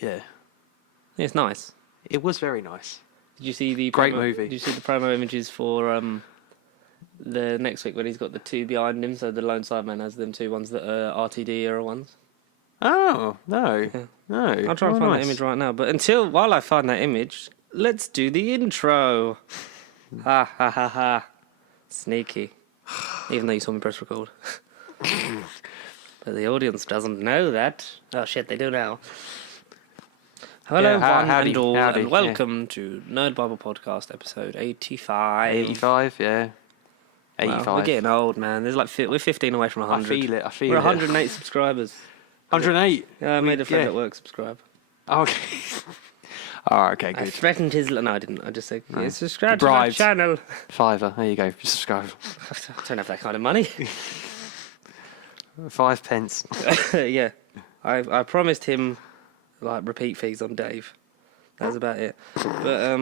Yeah. It's nice. It was very nice. Did you see the Great promo, movie. Did you see the promo images for the next week when he's got the two behind him? So the Lone Sideman has them two ones that are RTD era ones. Oh, no. Yeah. No. I'll try and find that image right now. But while I find that image, let's do the intro. Ha ha ha ha. Sneaky. Even though you saw me press record. But the audience doesn't know that. Oh shit, they do now. Hello, howdy, and all, howdy, and welcome to Nerd Bible Podcast, episode 85. 85, yeah. 85. Wow, we're getting old, man. We're 15 away from 100. I feel it. We're 108 subscribers. 108? Yeah, I made a friend at work subscribe. Okay. Oh, okay, good. I threatened his... No, I didn't. I just said, No. subscribe to my channel. £5. There you go. Subscribe. I don't have that kind of money. 5 pence. Yeah. I promised him, repeat fees on Dave. That's about it. But,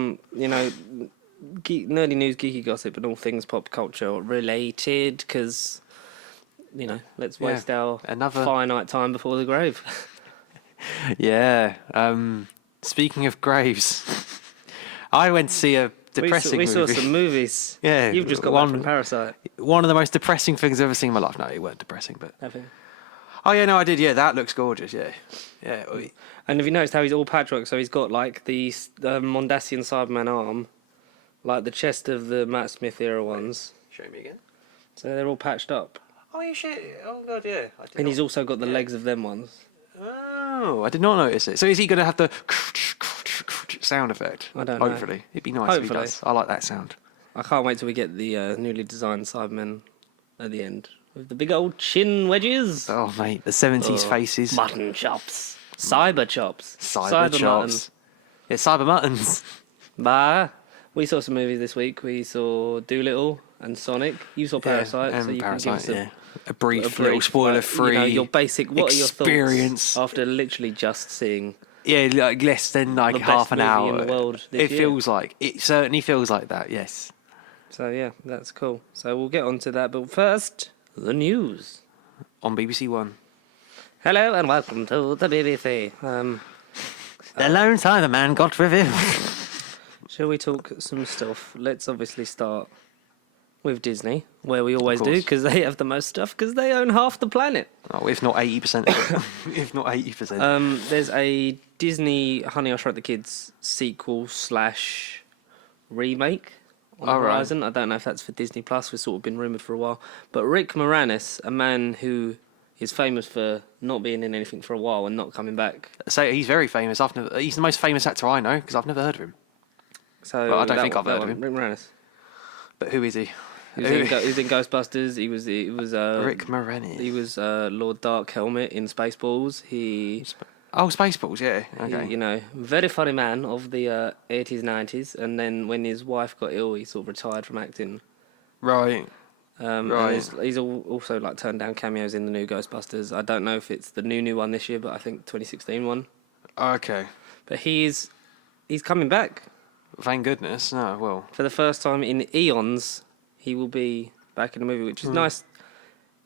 nerdy news, geeky gossip, and all things pop culture related, because, let's waste our finite time before the grave. Yeah. Speaking of graves, I went to see a depressing movie. We saw some movies. Yeah. You've just got one from Parasite. One of the most depressing things I've ever seen in my life. No, it weren't depressing, but... Have you? Oh, yeah, no, I did. Yeah, that looks gorgeous, yeah. Yeah. And have you noticed how he's all patchwork? So he's got, the Mondasian Cyberman arm, the chest of the Matt Smith era ones. Show me again. So they're all patched up. Oh, yeah, shit. Oh, God, yeah. And he's also got the legs of them ones. Oh, I did not notice it. So is he going to have the sound effect? I don't know. Hopefully. It'd be nice if he does. I like that sound. I can't wait till we get the newly designed Cybermen at the end. With the big old chin wedges. Oh, mate, the 70s faces. Mutton chops. Cyber chops. Cyber chops. Muttons. Yeah, cyber muttons. Bah. We saw some movies this week. We saw Dolittle and Sonic. You saw Parasite. Yeah, so you Parasite, can give yeah. A brief little spoiler-free your basic, what experience. Are your thoughts after literally just seeing... Yeah, less than half an hour. In the world this year. It certainly feels like that, yes. So, yeah, that's cool. So we'll get on to that. But first, the news. On BBC One. Hello and welcome to the BBC. The Lone Cyberman got revealed. Shall we talk some stuff? Let's obviously start with Disney, where we always do, because they have the most stuff, because they own half the planet. Oh, if not 80%. If not 80%. There's a Disney Honey, I Shrunk the Kids sequel/remake on the horizon. Right. I don't know if that's for Disney Plus. We've sort of been rumoured for a while. But Rick Moranis, a man who is famous for not being in anything for a while and not coming back. So he's very famous. He's the most famous actor I know, because I've never heard of him. So well, I don't think I've heard of him. Rick Moranis. But who is he? He was in Ghostbusters. He was Rick Moranis. He was Lord Dark Helmet in Spaceballs. Spaceballs, yeah. Okay. He, very funny man of the 80s, 90s. And then when his wife got ill, he sort of retired from acting. Right. Right. He's also turned down cameos in the new Ghostbusters. I don't know if it's the new one this year, but I think 2016 one. Okay. But he's coming back. Thank goodness. No, well. For the first time in eons, he will be back in the movie, which is nice.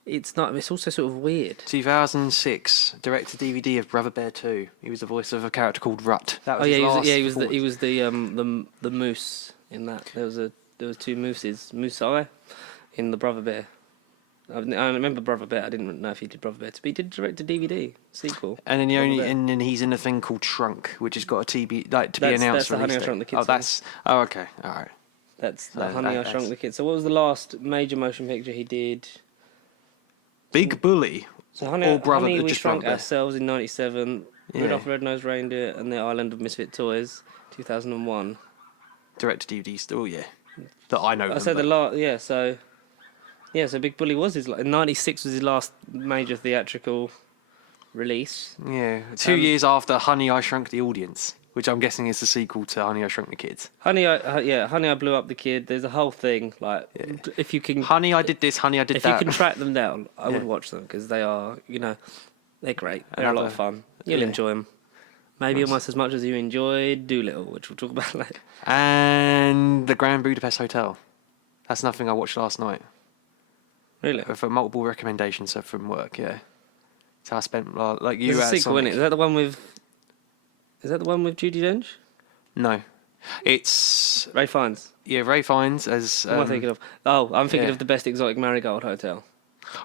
It's also sort of weird. 2006, direct-to-DVD of Brother Bear 2. He was the voice of a character called Rut. That was he was the moose in that. There was two mooses, Moose-eye, in the Brother Bear. I remember Brother Bear. I didn't know if he did Brother Bear, but he did direct-to-DVD sequel. And then he's in a thing called Shrunk, which has got to be announced. That's the Honey, I Shrunk the Kids. Okay, all right. That's the Honey, I Shrunk the Kids. So what was the last major motion picture he did? Big Bully. So Honey, We Shrunk Ourselves in 97, Rudolph the Red-Nosed Reindeer, and The Island of Misfit Toys, 2001. Direct-to-DVD still, yeah. That I know. So Big Bully was his... 96 was his last major theatrical release. Yeah, 2 years after Honey, I Shrunk the Audience, which I'm guessing is the sequel to Honey, I Shrunk the Kids. Honey, I Blew Up the Kid. There's a whole thing, if you can... Honey, I Did This, Honey, I Did That. If you can track them down, I would watch them, because they are, they're great. They're a lot of fun. You'll enjoy them. Maybe almost as much as you enjoyed Dolittle, which we'll talk about later. And The Grand Budapest Hotel. That's nothing I watched last night. Really? For multiple recommendations from work, yeah. So I spent, you There's a sequel, isn't it? Is that the one with Is that the one with Judi Dench? No, it's Ray Fiennes. yeah, Ray Fiennes as. What am I thinking of? Oh, I'm thinking of the Best Exotic Marigold Hotel.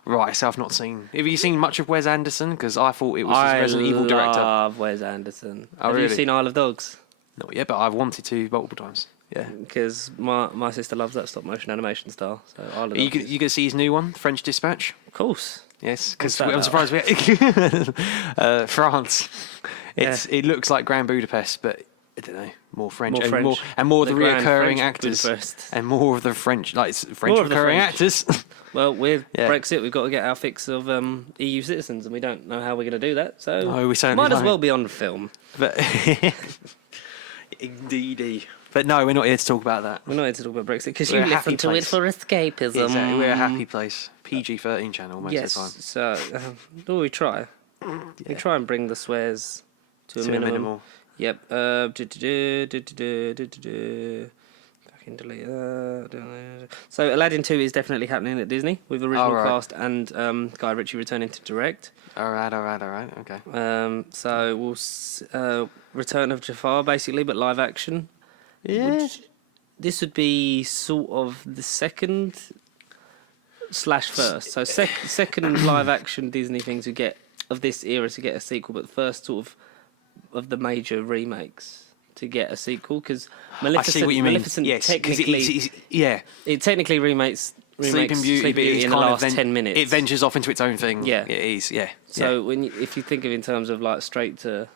Right, so I've not seen. Have you seen much of Wes Anderson? Because I thought it was his Resident Evil director. I love Wes Anderson. Oh, Have you really? seen Isle of Dogs? Not yet, but I've wanted to multiple times. Yeah. Because my sister loves that stop motion animation style. So Isle of Dogs. You can see his new one, French Dispatch. Of course. Yes, because What's that I'm surprised we France. It looks like Grand Budapest, but I don't know, more French, and more of the reoccurring actors, Budapest. and more of the French, like French More of the recurring French. actors. Well, with Brexit, we've got to get our fix of EU citizens, and we don't know how we're going to do that. So No, we certainly might as don't. well be on film. But indeedy. But no, we're not here to talk about that. We're not here to talk about Brexit because We're you a listen happy to place. it for escapism. Exactly, we're a happy place. PG-13 channel most Yes. of the time. So, we try. We try and bring the swears to a minimum. Yep. Fucking delete that. So Aladdin 2 is definitely happening at Disney with original cast and Guy Ritchie returning to direct. All right, okay. So we'll Return of Jafar basically, but live action. Yeah. This would be sort of the second / first. So second live action Disney thing to get of this era to get a sequel, but the first sort of the major remakes to get a sequel because Maleficent. I see what you mean. Maleficent Yes, because technically, it technically remakes Sleeping Beauty, but it's in the kind last of 10 minutes. It ventures off into its own thing. Yeah. It is. Yeah. So if you think of in terms of like straight to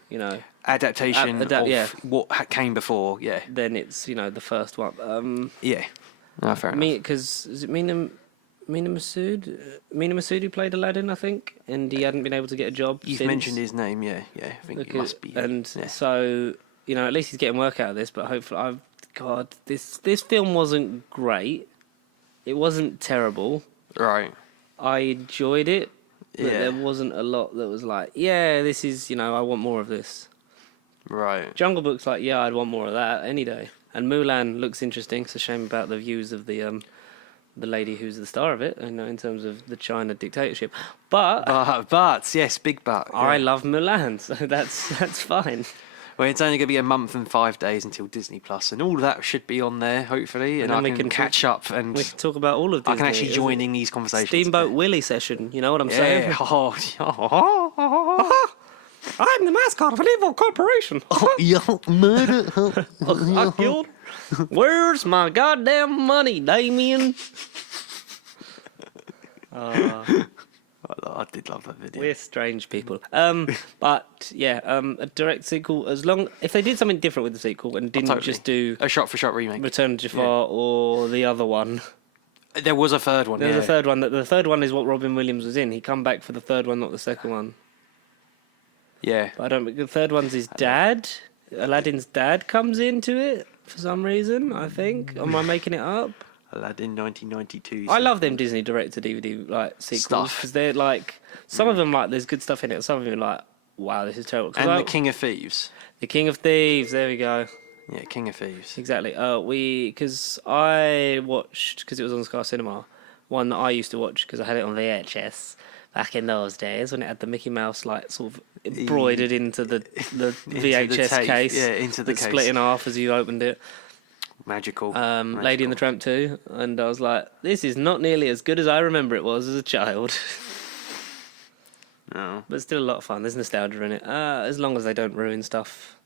Adaptation of what came before. Yeah. then it's the first one. Yeah. No, fair enough. Because is it Mina Masood? Mina Masood who played Aladdin, I think, and he hadn't been able to get a job. You've since. mentioned his name. Yeah. I think it must be. And so at least he's getting work out of this. But hopefully, this film wasn't great. It wasn't terrible. Right. I enjoyed it, but Yeah. there wasn't a lot that was like, this is, I want more of this. Right. Jungle Book's like, I'd want more of that any day. And Mulan looks interesting. It's a shame about the views of the lady who's the star of it, in terms of the China dictatorship. But Yes, big but. I Yeah. love Mulan, so that's fine. Well, it's only going to be a month and 5 days until Disney Plus, and all of that should be on there, hopefully, and then I can catch up, and We can talk about all of Disney. I can actually join in these conversations. Steamboat Willie session, you know what I'm saying? Yeah. I'm the mascot of an evil corporation. Murder. I killed. Where's my goddamn money, Damien? I did love that video. We're strange people. But a direct sequel. If they did something different with the sequel and didn't just do a shot-for-shot remake. Return of Jafar or the other one. There was a third one. There's a third one. The third one is what Robin Williams was in. He come back for the third one, not the second one. Yeah. But the third one's his dad. Aladdin's dad comes into it for some reason, I think. Am I making it up? Aladdin 1992. I love them Disney direct-to-DVD sequels because they're like some of them there's good stuff in it. Some of them are like, wow, this is terrible. And The King of Thieves. The King of Thieves. There we go. Yeah, King of Thieves. Exactly. Because I watched because it was on Sky Cinema. One that I used to watch because I had it on VHS back in those days when it had the Mickey Mouse sort of embroidered into the VHS case. Yeah, into the case. Split in half as you opened it. Magical. Lady and the Tramp 2, and I was like, this is not nearly as good as I remember it was as a child. No. But still a lot of fun. There's nostalgia in it, as long as they don't ruin stuff.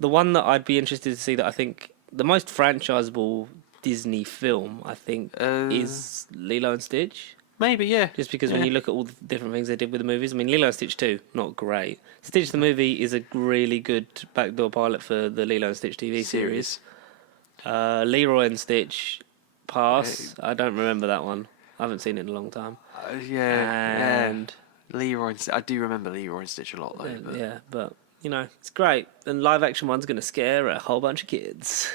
The one that I'd be interested to see that I think the most franchisable Disney film, I think, is Lilo and Stitch. Maybe, yeah. Just because when you look at all the different things they did with the movies, I mean, Lilo and Stitch 2, not great. Stitch the movie is a really good backdoor pilot for the Lilo and Stitch TV series. Leroy and Stitch, pass. I don't remember that one. I haven't seen it in a long time. And Leroy and I do remember Leroy and Stitch a lot, though. But it's great. And live action one's going to scare a whole bunch of kids.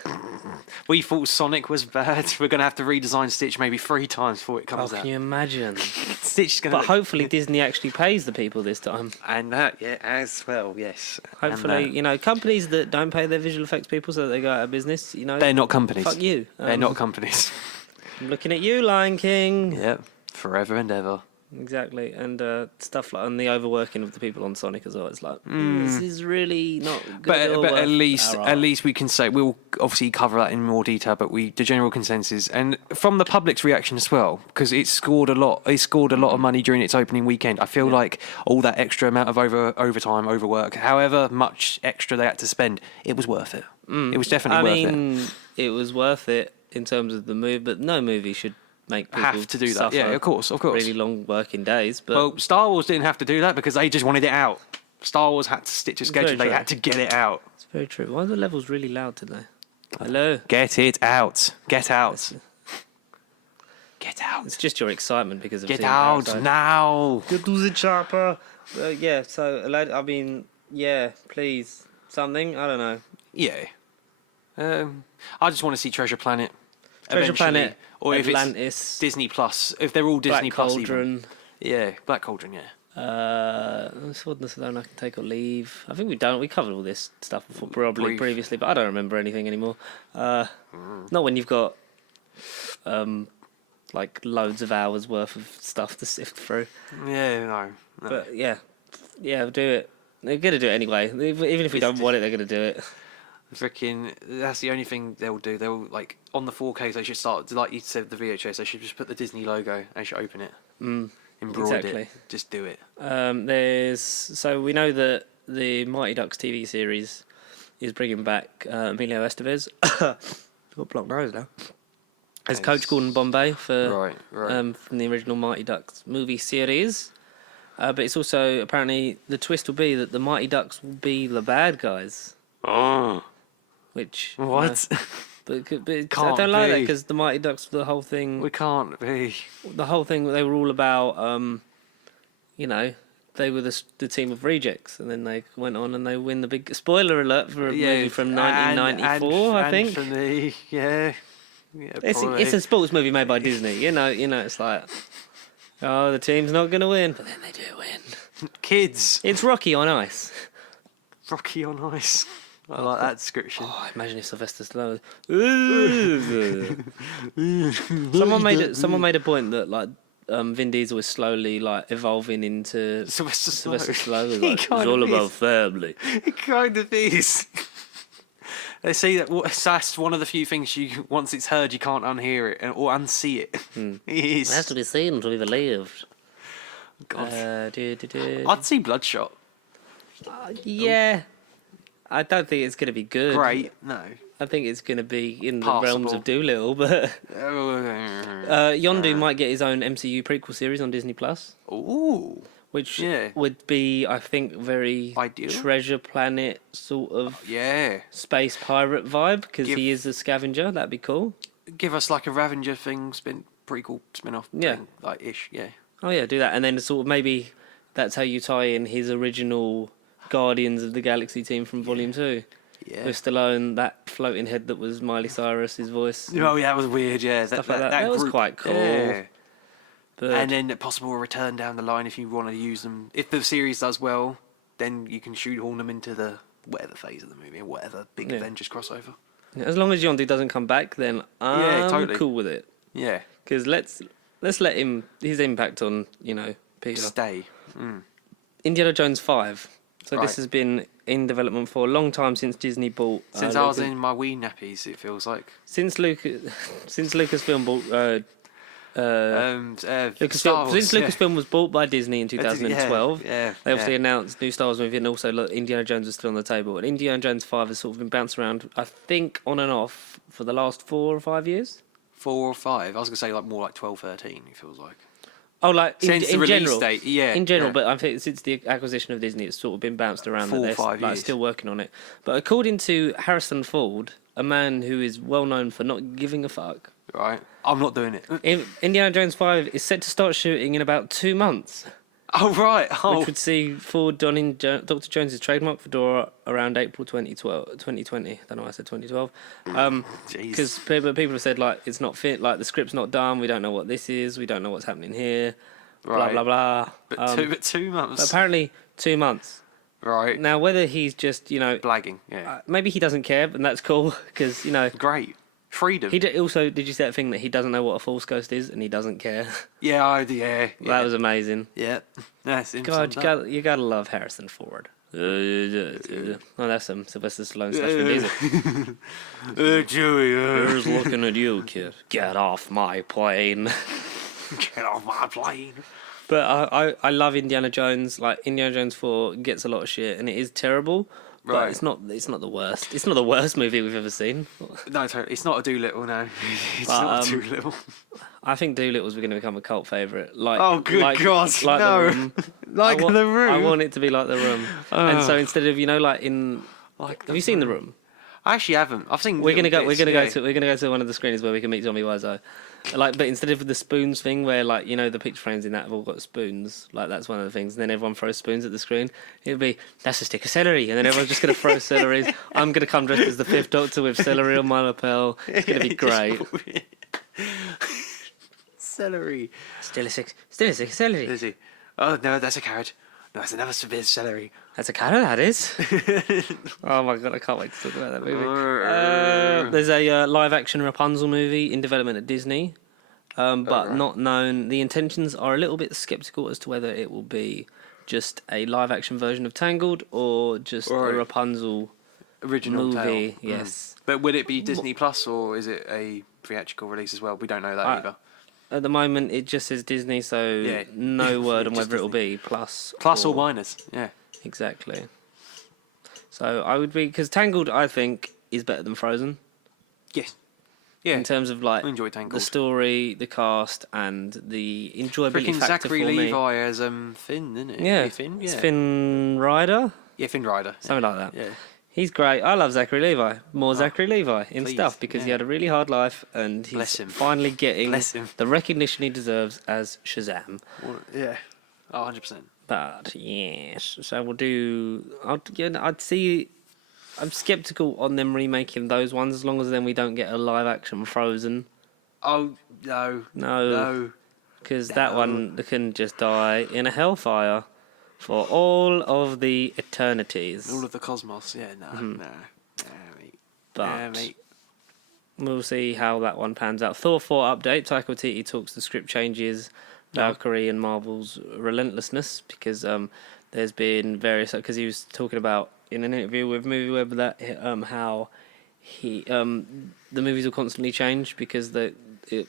We thought Sonic was bad. We're going to have to redesign Stitch maybe 3 times before it comes out. Can you imagine? Stitch is going to. But hopefully Disney actually pays the people this time. And that, as well, yes. Hopefully, companies that don't pay their visual effects people so that they go out of business, they're not companies. Fuck you. They're not companies. I'm looking at you, Lion King. Yep. Forever and ever. exactly. And stuff like, and the overworking of the people on Sonic as well. It's like, this is really not good. But at least we can say, we'll obviously cover that in more detail, but the general consensus, and from the public's reaction as well, because it scored a lot of money during its opening weekend. I feel like all that extra amount of overtime, overwork, however much extra they had to spend, it was worth it. It was definitely worth it. It was worth it in terms of the move, but no movie should make people have to do that. Yeah, of course. Really long working days. But well, Star Wars didn't have to do that because they just wanted it out. Star Wars had to stitch a schedule. They had to get it out. It's very true. Why are the levels really loud today? Hello? Get it out. Get out. Get out. It's just your excitement because of Get out Parasite. now. Get to the chopper. Yeah, so, I mean, yeah, please. Something? I don't know. Yeah. I just want to see Treasure Planet. Treasure Planet, or Atlantis, if it's Disney Plus, if they're all Disney Black Plus, Cauldron. even. Yeah, Black Cauldron, yeah. Swordless Alone, I can take or leave. I think we covered all this stuff before, probably previously, but I don't remember anything anymore. Not when you've got like loads of hours worth of stuff to sift through. Yeah, no. But yeah, do it. They're gonna do it anyway. Even if we don't want it, they're gonna do it. Freaking, that's the only thing they'll do. They'll, like, on the 4K, they should start, like you said, the VHS, they should just put the Disney logo and they should open it. Embroider it. Just do it. So we know that the Mighty Ducks TV series is bringing back Emilio Estevez. Got blocked nose now. As Coach Gordon Bombay for from the original Mighty Ducks movie series. But it's also, apparently, the twist will be that the Mighty Ducks will be the bad guys. Oh. Which what? But I don't like that because the Mighty Ducks, the whole thing. We can't be. The whole thing, they were all about, they were the team of rejects, and then they went on and they win the big spoiler alert for a movie from 1994, I think. Anthony, yeah, it's a sports movie made by Disney. You know, it's like, oh, the team's not going to win, but then they do win. Kids, it's Rocky on Ice. Rocky on Ice. I like that description. Oh, imagine if Sylvester Stallone. Someone made a point that like Vin Diesel is slowly like evolving into Sylvester Stallone. Like, it's all about family. It kind of is. They say that that's one of the few things once it's heard, you can't unhear it or unsee it. It is. It has to be seen to be believed. God. I'd see Bloodshot. Yeah. I don't think it's going to be good. Great, no. I think it's going to be in the realms of Dolittle, but Yondu might get his own MCU prequel series on Disney Plus. Ooh, which would be, I think, very ideal. Treasure Planet sort of space pirate vibe because he is a scavenger. That'd be cool. Give us like a Ravager thing, prequel spin-off. Thing, like ish, Oh yeah, do that, and then sort of maybe that's how you tie in his original Guardians of the Galaxy team from Volume 2. Yeah. With Stallone, that floating head that was Miley Cyrus's voice. Oh, yeah, that was weird, yeah. Stuff like that. That was quite cool. Yeah. But and then a possible return down the line if you want to use them. If the series does well, then you can shoehorn them into the whatever phase of the movie or whatever big Avengers crossover. Yeah, as long as Yondu doesn't come back, then I'm cool with it. Yeah. Because let's let him, his impact on, Peter. Stay. Indiana Jones 5. So this has been in development for a long time since Disney bought. Since I was in my wee nappies, it feels like. Since Lucasfilm bought. Lucasfilm was bought by Disney in 2012. They obviously announced new Star Wars movie, and also Indiana Jones was still on the table. And Indiana Jones 5 has sort of been bounced around, I think, on and off for the last 4 or 5 years. 4 or 5. I was gonna say more like 12, 13. It feels like. Oh, like since the release general, date, in general, but I think since the acquisition of Disney, it's sort of been bounced around. 4 or 5 years. Still working on it. But according to Harrison Ford, a man who is well known for not giving a fuck. Right, I'm not doing it. Indiana Jones 5 is set to start shooting in about 2 months. Oh, right. Which would see Ford donning Dr. Jones's trademark fedora around April 2020. I don't know why I said 2012. Because people have said, like, it's not fit, like, the script's not done, we don't know what this is, we don't know what's happening here, blah, blah, blah. But 2 months. But apparently 2 months. Right. Now, whether he's just, blagging, maybe he doesn't care, and that's cool, because, Great. Freedom. Also, did you see that thing that he doesn't know what a false ghost is and he doesn't care? Yeah, That was amazing. Yeah. That's him. God, you gotta love Harrison Ford. Oh, that's some Sylvester Stallone slash Vin Diesel. Joey. Who's looking at you, kid? Get off my plane. Get off my plane. But I love Indiana Jones. Like, Indiana Jones 4 gets a lot of shit, and it is terrible. But Right. it's not the worst. It's not the worst movie we've ever seen. No, it's not a Dolittle, no. It's But, not a Dolittle. I think Dolittle's going to become a cult favourite. Oh, good God, like no. The Room. Like The Room? I want it to be like The Room. And so instead of, like in... have you seen The Room? I actually haven't. I've seen. We're gonna go bits, to one of the screenings where we can meet Zombie Wiseau. Like, but instead of the spoons thing, where like the picture frames in that have all got spoons, like that's one of the things. And then everyone throws spoons at the screen. It'll be that's a stick of celery, and then everyone's just gonna throw celeries. I'm gonna come dressed as the Fifth Doctor with celery on my lapel. It's gonna be great. Celery. Still a stick of celery. Is he? Oh no, that's a carrot. No, that's another bit of celery. That's a carrot, that is. Oh my god, I can't wait to talk about that movie. There's a live-action Rapunzel movie in development at Disney, but not known. The intentions are a little bit sceptical as to whether it will be just a live-action version of Tangled or just a Rapunzel original movie. tale. Yes. But would it be Disney Plus or is it a theatrical release as well? We don't know that either. At the moment, it just says Disney, so Yeah. no word on whether Just it'll be plus or minus. Yeah. Exactly. So I would be because Tangled, I think, is better than Frozen Yes. Yeah. in terms of like I enjoy Tangled. the story, the cast, and the enjoyability Freaking factor Zachary for me. Levi as Finn, isn't it? Yeah, Finn. it's Yeah. Finn Rider, Yeah, Finn Rider. something like that. Yeah. He's great. I love Zachary Levi. More Zachary Levi in please, stuff because he yeah. had a really hard life and Bless he's him. finally getting Bless him. the recognition he deserves as Shazam. Well, yeah. Oh, 100%. But yes, so we'll do. I'd see. I'm skeptical on them remaking those ones as long as then we don't get a live action Frozen. Oh no. No, because that one can just die in a hellfire for all of the eternities. All of the cosmos. Yeah. No. No. Mate. But mate. we'll see how that one pans out. Thor 4 update. Taika Waititi talks the script changes. Valkyrie and Marvel's relentlessness because there's been various because he was talking about in an interview with MovieWeb that how he the movies will constantly change because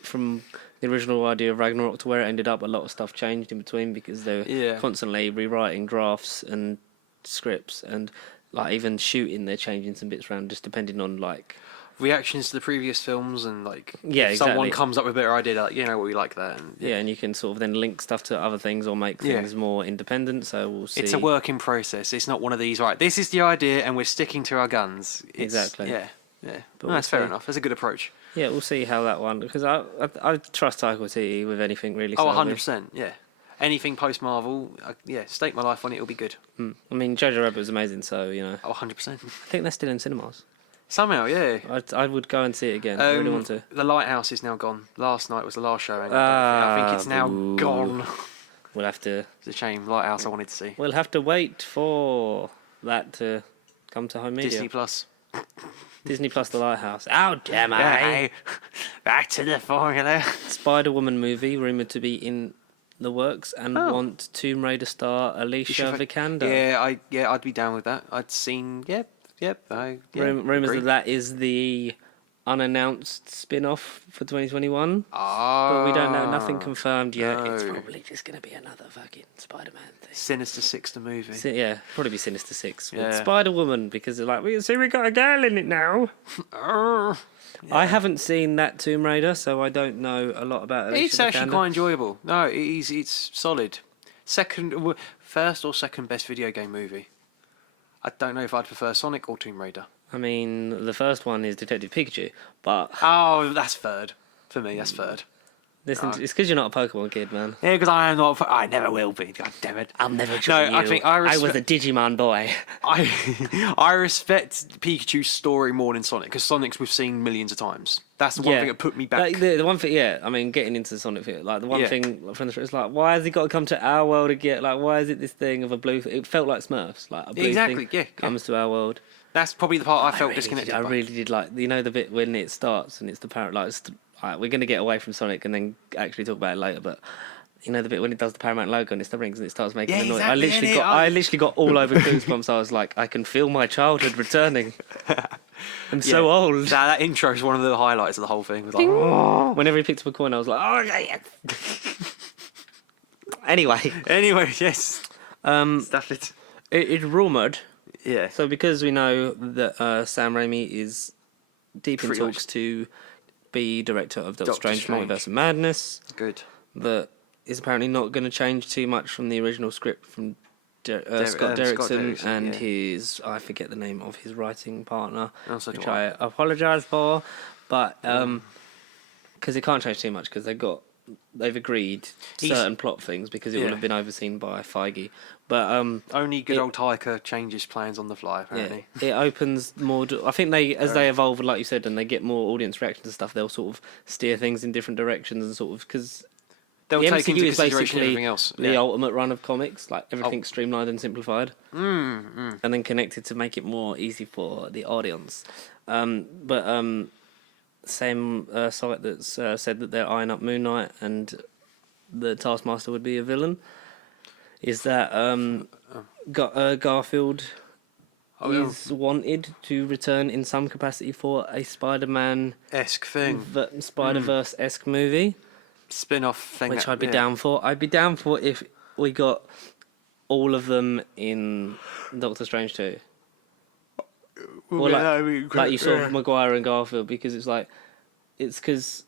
from the original idea of Ragnarok to where it ended up, a lot of stuff changed in between because they were constantly rewriting drafts and scripts and like even shooting they're changing some bits around just depending on like reactions to the previous films and like if someone comes up with a better idea like we like that and, and you can sort of then link stuff to other things or make things more independent, so we'll see. It's a work in process. It's not one of these right this is the idea and we're sticking to our guns. Exactly. But we'll that's fair see. enough. That's a good approach. We'll see how that one because I trust Taika Waititi with anything really. Oh, 100%. Yeah, anything post Marvel. Stake my life on it. It'll be good. I mean, Jojo Rabbit was amazing, so Oh, 100%. I think they're still in cinemas. Somehow, yeah. I would go and see it again. I really want to. The Lighthouse is now gone. Last night was the last showing. I think it's now gone. We'll have to. It's a shame. Lighthouse, I wanted to see. We'll have to wait for that to come to home media. Disney Plus. Disney Plus, The Lighthouse. Oh damn Hey, back to the formula. Spider-Woman movie rumored to be in the works and want Tomb Raider star Alicia Vikander. Yeah, I'd be down with that. I'd seen. Yep. Rumours that is the unannounced spin-off for 2021. But we don't know, nothing confirmed yet. No. It's probably just going to be another fucking Spider-Man thing. Sinister Six, the movie. Probably be Sinister Six with Yeah. Spider-Woman because they're like, we got a girl in it now. I haven't seen that Tomb Raider, so I don't know a lot about it. It's actually quite enjoyable. No, it's solid. First or second best video game movie. I don't know if I'd prefer Sonic or Tomb Raider. I mean, the first one is Detective Pikachu, but Oh, that's third. For me, that's third. Listen, it's because you're not a Pokemon kid, man. Yeah, because I am not. I never will be. God damn it. I'll never join you. I think I was a Digimon boy. I respect Pikachu's story more than Sonic because Sonic's we've seen millions of times. That's the one thing that put me back. Like, the one thing, I mean, getting into the Sonic thing, like the one thing from the show is like, why has he got to come to our world again? Like, why is it this thing of a blue? It felt like Smurfs, like a blue thing comes to our world. That's probably the part I felt disconnected. I really did like, you know, the bit when it starts and it's the parrot. Like, we're going to get away from Sonic and then actually talk about it later, but. You know the bit when it does the Paramount logo and it's the rings and it starts making a noise. Exactly, I literally got all over goosebumps. I was like, I can feel my childhood returning. I'm so old. That intro is one of the highlights of the whole thing. It was like, oh. Whenever he picked up a coin, I was like, oh yeah. Anyway, yes. Stuff it. It's rumoured. Yeah. So because we know that Sam Raimi is deep in talks to be director of Doctor Strange Multiverse of Madness. Good. That is apparently not going to change too much from the original script from Scott Derrickson and his, I forget the name of his writing partner, which I apologise for, but because it can't change too much because they've agreed certain plot things because it will have been overseen by Feige. But only good old Taika changes plans on the fly. Apparently, it opens more. I think they evolve, like you said, and they get more audience reactions and stuff. They'll sort of steer things in different directions and sort of because. They'll take into consideration everything else. The ultimate run of comics, like everything's streamlined and simplified, and then connected to make it more easy for the audience. But same site that's said that they're eyeing up Moon Knight and the Taskmaster would be a villain. Is that Garfield is wanted to return in some capacity for a Spider-Man-esque thing, Spider-Verse-esque movie. Spin-off thing, which I'd be down for. I'd be down for if we got all of them in Doctor Strange 2. Or like you saw Maguire and Garfield, because it's because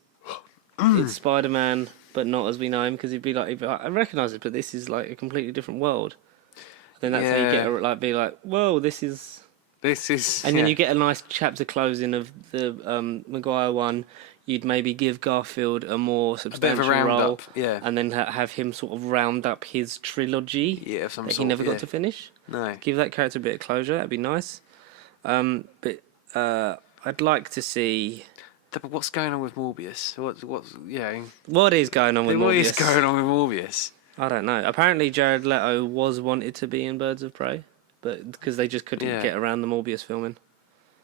it's Spider-Man, but not as we know him. Because he'd be like, I recognise it, but this is like a completely different world. Then that's how you get be like, whoa, this is, and then you get a nice chapter closing of the Maguire one. You'd maybe give Garfield a more substantial role, and then have him sort of round up his trilogy that he never got to finish. No, give that character a bit of closure. That'd be nice. But I'd like to see. But what's going on with Morbius? What is going on with Morbius? What is going on with Morbius? I don't know. Apparently, Jared Leto was wanted to be in Birds of Prey, but because they just couldn't get around the Morbius filming.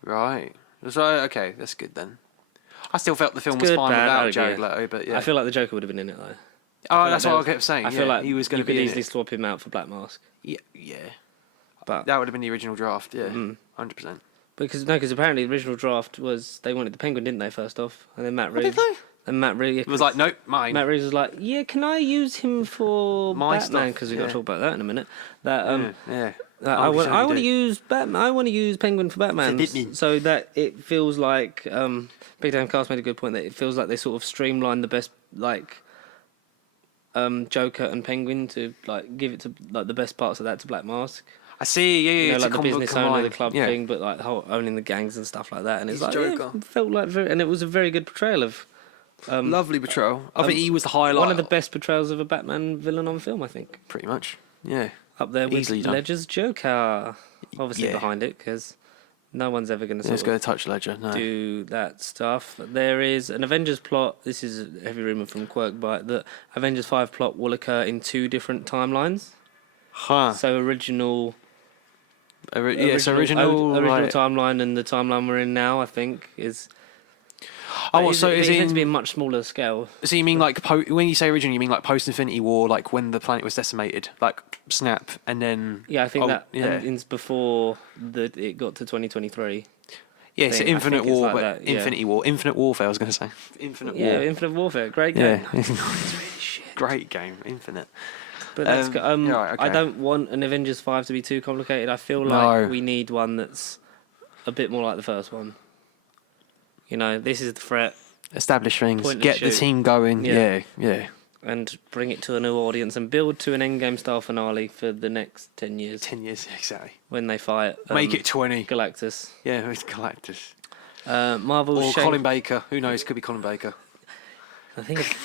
Right. So okay, that's good then. I still felt the film was fine without Jared Leto, but I feel like the Joker would have been in it though. That's what I kept saying. I feel like he was going to be in it. You could easily swap him out for Black Mask. Yeah. But that would have been the original draft. Yeah, 100%. Because apparently the original draft was they wanted the Penguin, didn't they? First off, and then Matt Reeves. Did they? And Matt Reeves was like, nope, mine. Matt Reeves was like, yeah, can I use him for my Batman? Because we've got to talk about that in a minute. That I want to use Batman. I want to use Penguin for Batman, so that it feels like Big Damn Cast made a good point that it feels like they sort of streamlined the best Joker and Penguin to give it to the best parts of that to Black Mask. I see, like the business owner, the club thing, but the whole owning the gangs and stuff like that. And it's Joker. It felt like and it was a very good portrayal of. Lovely portrayal. I think he was the highlight. One of the best portrayals of a Batman villain on film, I think. Pretty much, yeah. Up there with Ledger's Joker, obviously behind it, because no one's ever going to touch Ledger. No. Do that stuff. There is an Avengers plot. This is a heavy rumour from Quirkbite that Avengers 5 plot will occur in 2 different timelines. So original timeline and the timeline we're in now, I think, is. So is it meant to be a much smaller scale? So you mean when you say original, you mean like post Infinity War, like when the planet was decimated, like snap, and then I think that ends before it got to 2023. Yeah, so Infinite War, but Infinity War, Infinite Warfare. I was going to say Infinite War. Yeah, Infinite Warfare, great game. Yeah, it's really shit. Great game, Infinite. But that's I don't want an Avengers 5 to be too complicated. I feel like we need one that's a bit more like the first one. You know, this is the threat. Establish things, get the team going. Yeah. And bring it to a new audience and build to an endgame style finale for the next 10 years. 10 years, exactly. When they fight. Make it 20. Galactus. Yeah, it's Galactus. Marvel. Or Colin Baker. Who knows? Could be Colin Baker. I think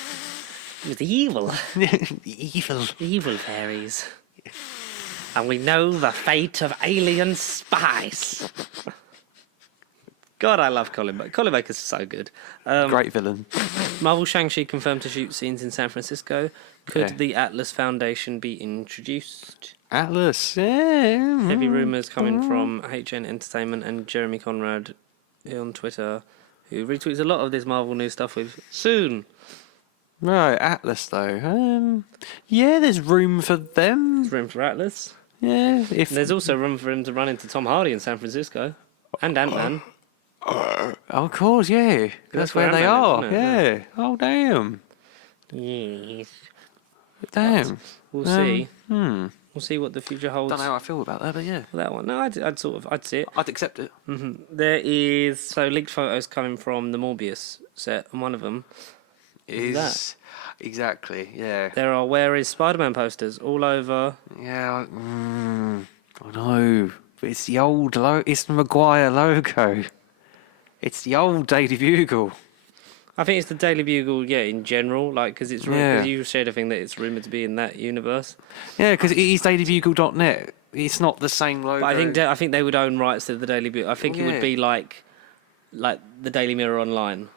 With evil. Evil. Evil fairies. And we know the fate of alien spies. God, I love Colin Baker. Colin Baker's so good. Great villain. Marvel Shang-Chi confirmed to shoot scenes in San Francisco. Could Okay. the Atlas Foundation be introduced? Atlas. Yeah. Heavy rumours coming from HN Entertainment and Jeremy Conrad on Twitter, who retweets a lot of this Marvel news stuff with soon. Right, Atlas though. Yeah, there's room for them. There's room for Atlas. Yeah, if There's also room for him to run into Tom Hardy in San Francisco. And Ant-Man. of course, yeah, that's where they Ant-Man are. is, isn't it? Yeah. Oh damn. Yes. Damn. We'll see. Hmm. We'll see what the future holds. Don't know how I feel about that, but yeah, For that one. No, I'd see it. I'd accept it. There is leaked photos coming from the Morbius set, and one of them Is exactly, yeah. there are Where Is Spider-Man posters all over. Yeah, I know. But it's the old it's the Maguire logo. It's the old Daily Bugle. I think it's the Daily Bugle, in general, because it's Yeah. cause you shared a thing that it's rumored to be in that universe. Yeah, because it is dailybugle.net. It's not the same logo. But I think they would own rights to the Daily Bugle. I think it would be like the Daily Mirror Online.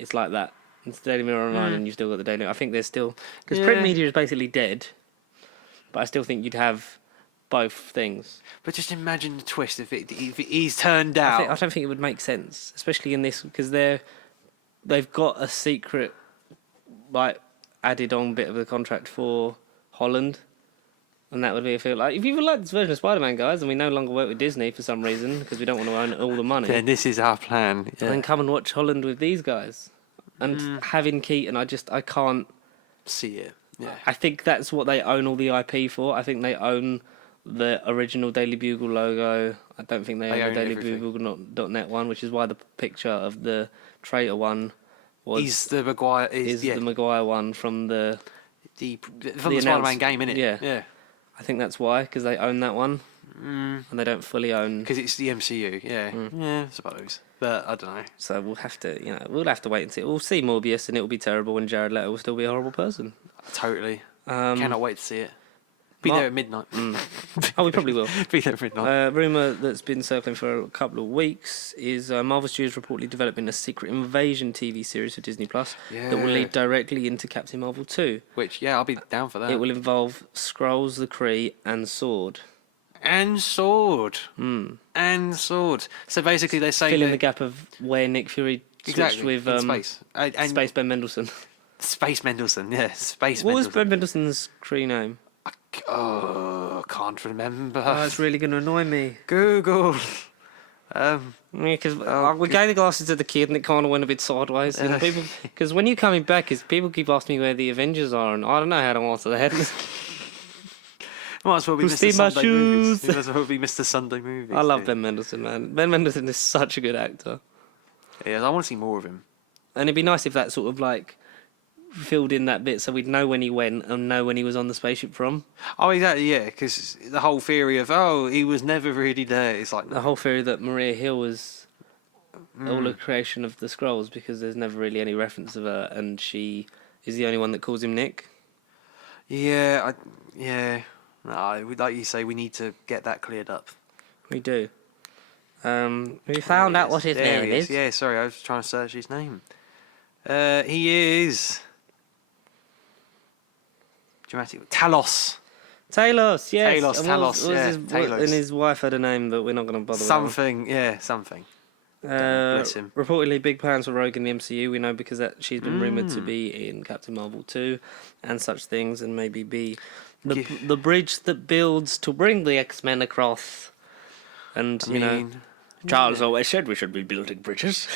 It's like that. It's the Daily Mirror Online, and you still got the Daily. I think there's still because print Yeah. media is basically dead. But I still think you'd have both things. But just imagine the twist if it is turned I out. don't think it would make sense, especially in this because they've got a secret added on bit of the contract for Holland. And that would be a feel like if you like this version of Spider-Man, guys, and we no longer work with Disney for some reason because we don't want to own all the money, Then this is our plan. Yeah. then come and watch Holland with these guys. And having Keaton, I can't. See it. Yeah. I think that's what they own all the IP for. I think they own the original Daily Bugle logo. I don't think they own the Daily everything. Bugle.net one, which is why the picture of the traitor one Is the Maguire the Maguire one from the from the announced- Spider-Man game, innit? Yeah. Yeah. I think that's why, because they own that one. And they don't fully own. Because it's the MCU. Yeah. Yeah, I suppose. But I don't know. So we'll have to wait and see. We'll see Morbius, and it will be terrible, and Jared Leto will still be a horrible person. Totally. Cannot wait to see it. Be Mark- there at midnight. Oh, we probably will. Be there at midnight. Rumour that's been circling for a couple of weeks is Marvel Studios reportedly developing a Secret Invasion TV series for Disney Plus that will Yeah. lead directly into Captain Marvel 2. Which, yeah, I'll be down for that. It will involve Skrulls, the Kree, and Sword. And Sword. And Sword. So basically they're saying Filling the that- gap of where Nick Fury switched exactly, with in space. And Space Ben Mendelsohn. Space Mendelsohn, yeah. Space What was Mendelsohn. Ben Mendelsohn's Kree name? Can't remember. Oh, it's really going to annoy me. Google. Because we gave the glasses to the kid and it kind of went a bit sideways. Because when you're coming back, people keep asking me where the Avengers are, and I don't know how to answer that. Might as well be Who's Mr. seen my Sunday Movies. shoes? Might as well be Mr. Sunday Movies. I love yeah. Ben Mendelsohn, man. Ben Mendelsohn is such a good actor. Yeah, I want to see more of him. And it'd be nice if that sort of filled in that bit so we'd know when he went and know when he was on the spaceship from. Oh, exactly, yeah, because the whole theory of, he was never really there, it's like... The whole theory that Maria Hill was all a creation of the Skrulls because there's never really any reference of her and she is the only one that calls him Nick. Yeah, No, like you say, we need to get that cleared up. We do. We found out what his There name he is. Yeah, sorry, I was trying to search his name. He is... Dramatic. Talos. Talos, yes. Talos, And Talos, yeah, Talos. And his wife had a name, but we're not going to bother Something. Bless him. Reportedly, big plans for Rogue in the MCU. We know because she's been rumoured to be in Captain Marvel 2 and such things, and maybe be the bridge that builds to bring the X-Men across. And, Charles always said we should be building bridges.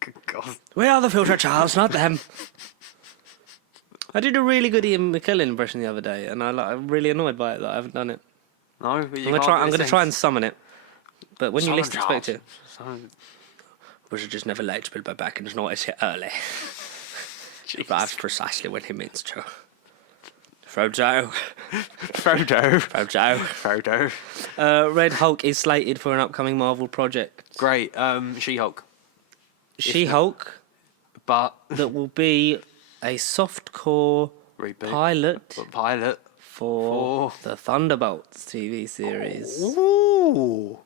Good God. We are the future, Charles, not them. I did a really good Ian McKellen impression the other day, and I'm really annoyed by it that I haven't done it. No, but you I'm can't going to try and summon it. But when you Summon least expect Charles. it. Was it just never late to build my back and just notice it early? Arrives precisely when he means to. Frodo. Red Hulk is slated for an upcoming Marvel project. Great. She-Hulk. She-Hulk? But that will be a softcore Reboot. pilot For- for the Thunderbolts TV series. Ooh.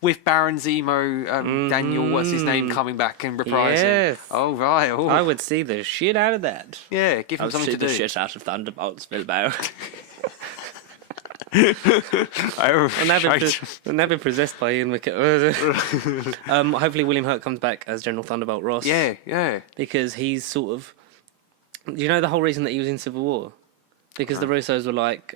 With Baron Zemo, Daniel, what's his name, coming back and reprising. Yes. Oh, right. Oh. I would see the shit out of that. Yeah, give him I would something see to do. the shit out of Thunderbolts, Bilbo. Oh, I'll never be possessed by Ian McKellen. Hopefully William Hurt comes back as General Thunderbolt Ross. yeah. Because he's sort of... Do you know the whole reason that he was in Civil War? Because the Russos were like...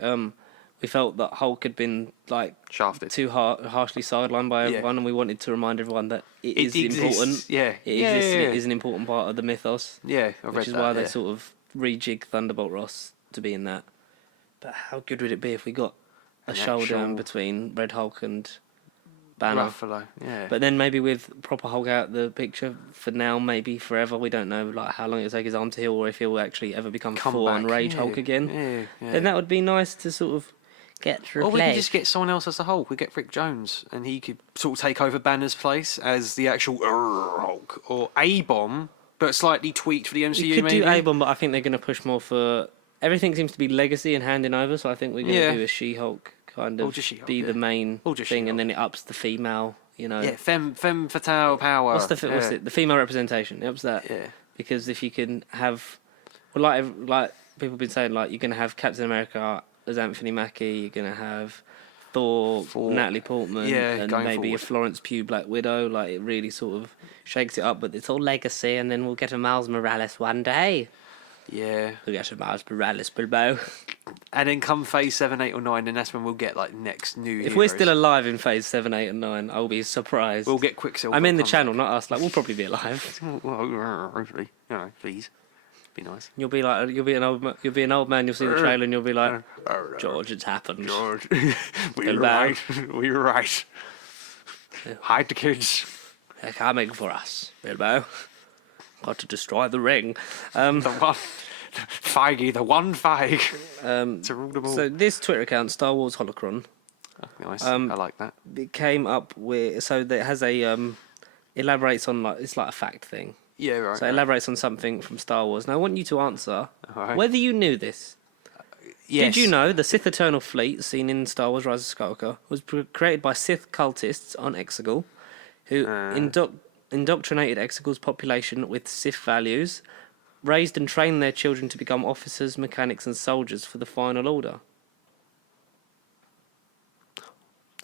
we felt that Hulk had been like Shafted. too harshly sidelined by everyone, and we wanted to remind everyone that it is exists. important. Yeah. It exists, and it is an important part of the mythos. Yeah, I've read which is that, why they sort of rejig Thunderbolt Ross to be in that. But how good would it be if we got a showdown between Red Hulk and Banner? Ruffalo, yeah. But then maybe with proper Hulk out the picture for now, maybe forever. We don't know like how long it'll take his arm to heal, or if he'll actually ever become full-on Rage Hulk again. Yeah. Then that would be nice to sort of get to Or we replace. could just get someone else as the Hulk. We get Rick Jones, and he could sort of take over Banner's place as the actual Hulk, or A-Bomb, but slightly tweaked for the MCU. You could maybe. do A-Bomb, but I think they're going to push more for... Everything seems to be legacy and handing over, so I think we're going to do a She-Hulk kind of just She-Hulk, be the main Or just thing, She-Hulk. and then it ups the female, you know... Yeah, femme fatale power. What's it? The female representation. It ups that. Yeah. Because if you can have... Well, like people have been saying, like, you're going to have Captain America as Anthony Mackie, you're going to have Thor, Natalie Portman, and maybe a Florence Pugh Black Widow. Like, it really sort of shakes it up, but it's all legacy, and then we'll get a Miles Morales one day. Yeah. We'll get a Miles Morales, Bilbo. And then come phase 7, 8 or 9, and that's when we'll get like next new If heroes. we're still alive in phase 7, 8 and 9, I'll be surprised. We'll get Quicksilver. I mean the come channel, not us. Like, we'll probably be alive. Well, hopefully. You know, please. Be nice. You'll be an old man, you'll see the trailer and you'll be like, George, it's happened. George, we Bilbo. were right. We were right. Hide the kids. They're coming for us, Bilbo. Got to destroy the ring. The one Feige, the one Feige. To rule them all. So this Twitter account, Star Wars Holocron, Nice. I like that. it came up with... So it has a... elaborates on, like... It's like a fact thing. Yeah, right. So it elaborates on something from Star Wars. Now I want you to answer Alright. whether you knew this. Yes. Did you know the Sith Eternal Fleet, seen in Star Wars Rise of Skywalker, was created by Sith cultists on Exegol, who indoctrinated Exegol's population with Sith values, raised and trained their children to become officers, mechanics and soldiers for the Final Order?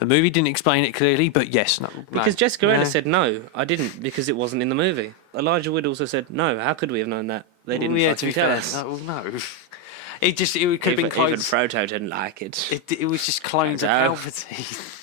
The movie didn't explain it clearly, but yes. Because Jessica Raylor said no, I didn't, because it wasn't in the movie. Elijah Wood also said no, how could we have known that? They didn't fucking tell us. No. It could have been Even clones. Frodo didn't like it. It was just clones of Frodo. Palpatine.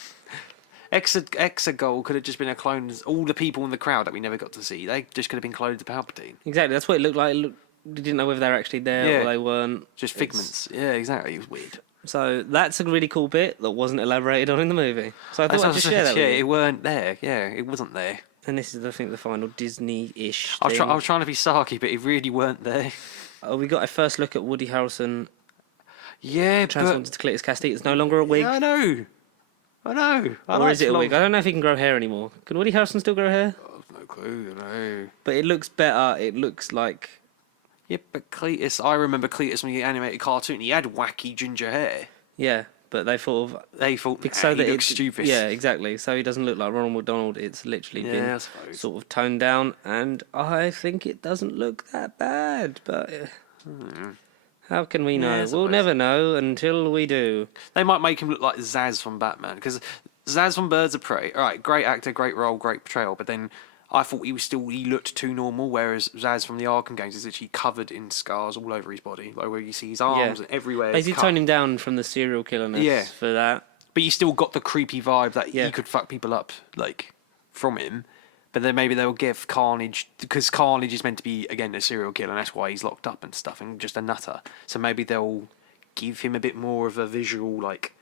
Exegol could have just been a clone. All the people in the crowd that we never got to see, they just could have been clones of Palpatine. Exactly, that's what it looked like. We didn't know whether they were actually there or they weren't. Just figments. Yeah, exactly. It was weird. So that's a really cool bit that wasn't elaborated on in the movie. So I thought I'd just share that with you. It weren't there. Yeah, it wasn't there. And this is, I think, the final Disney-ish I thing. was trying to be sarky, but it really weren't there. We got a first look at Woody Harrelson Yeah, transformed into Cletus Cassidy. It's no longer a wig. Yeah, I know. Or is it a wig? I don't know if he can grow hair anymore. Can Woody Harrelson still grow hair? No clue. No. But it looks better. It looks like... Yeah, but Cletus, I remember Cletus from the animated cartoon. He had wacky ginger hair. Yeah, but they thought of... They thought so he that looked stupid. Yeah, exactly. So he doesn't look like Ronald McDonald. It's literally I been suppose. sort of toned down, and I think it doesn't look that bad. But how can we know? I We'll suppose. never know until we do. They might make him look like Zaz from Batman, because Zaz from Birds of Prey, all right, great actor, great role, great portrayal, but then I thought he looked too normal, whereas Zaz from the Arkham games is literally covered in scars all over his body, like where you see his arms and everywhere. Basically, tone him down from the serial killerness for that. But you still got the creepy vibe that Yeah. he could fuck people up, like, from him. But then maybe they'll give Carnage, because Carnage is meant to be, again, a serial killer, and that's why he's locked up and stuff, and just a nutter. So maybe they'll give him a bit more of a visual, like,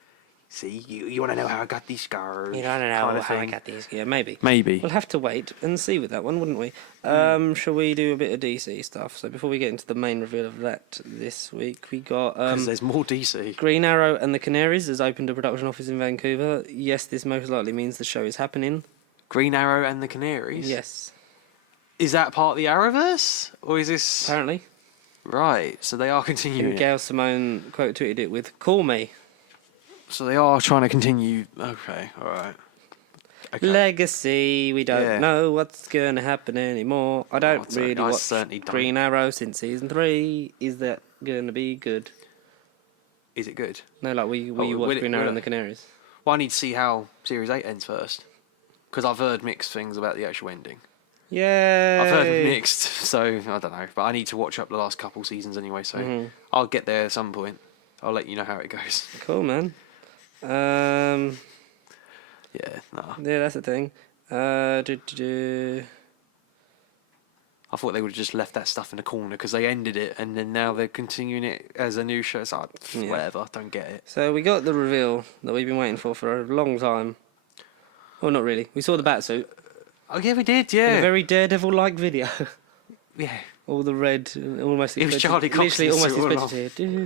see, you want to know how I got these scars? You don't know kind of how I thing. got these. Yeah, maybe. Maybe. We'll have to wait and see with that one, wouldn't we? Shall we do a bit of DC stuff? So before we get into the main reveal of that this week, we got... Because there's more DC. Green Arrow and the Canaries has opened a production office in Vancouver. Yes, this most likely means the show is happening. Green Arrow and the Canaries? Yes. Is that part of the Arrowverse? Or is this... Apparently. Right, so they are And continuing it. Gail Simone quote tweeted it with "Call me." So they are trying to continue... Okay, alright. Okay. Legacy. We don't Yeah. know what's going to happen anymore. I don't I really watch certainly don't. Green Arrow since season 3. Is that going to be good? Is it good? No, like will you will watch it- Green will Arrow it- and the Canaries? Well, I need to see how Series 8 ends first. Because I've heard mixed things about the actual ending. Yeah. I've heard mixed, so I don't know. But I need to watch up the last couple seasons anyway, so I'll get there at some point. I'll let you know how it goes. Cool, man. Yeah, nah. Yeah, that's the thing. I thought they would have just left that stuff in the corner because they ended it, and then now they're continuing it as a new show. It's like, Yeah. whatever, don't get it. So we got the reveal that we've been waiting for a long time. Well, not really. We saw the Batsuit Oh yeah, we did, in a yeah. very Daredevil-like video. Yeah. All the red, almost It was expected- Charlie Cox literally in the almost suit all expected here.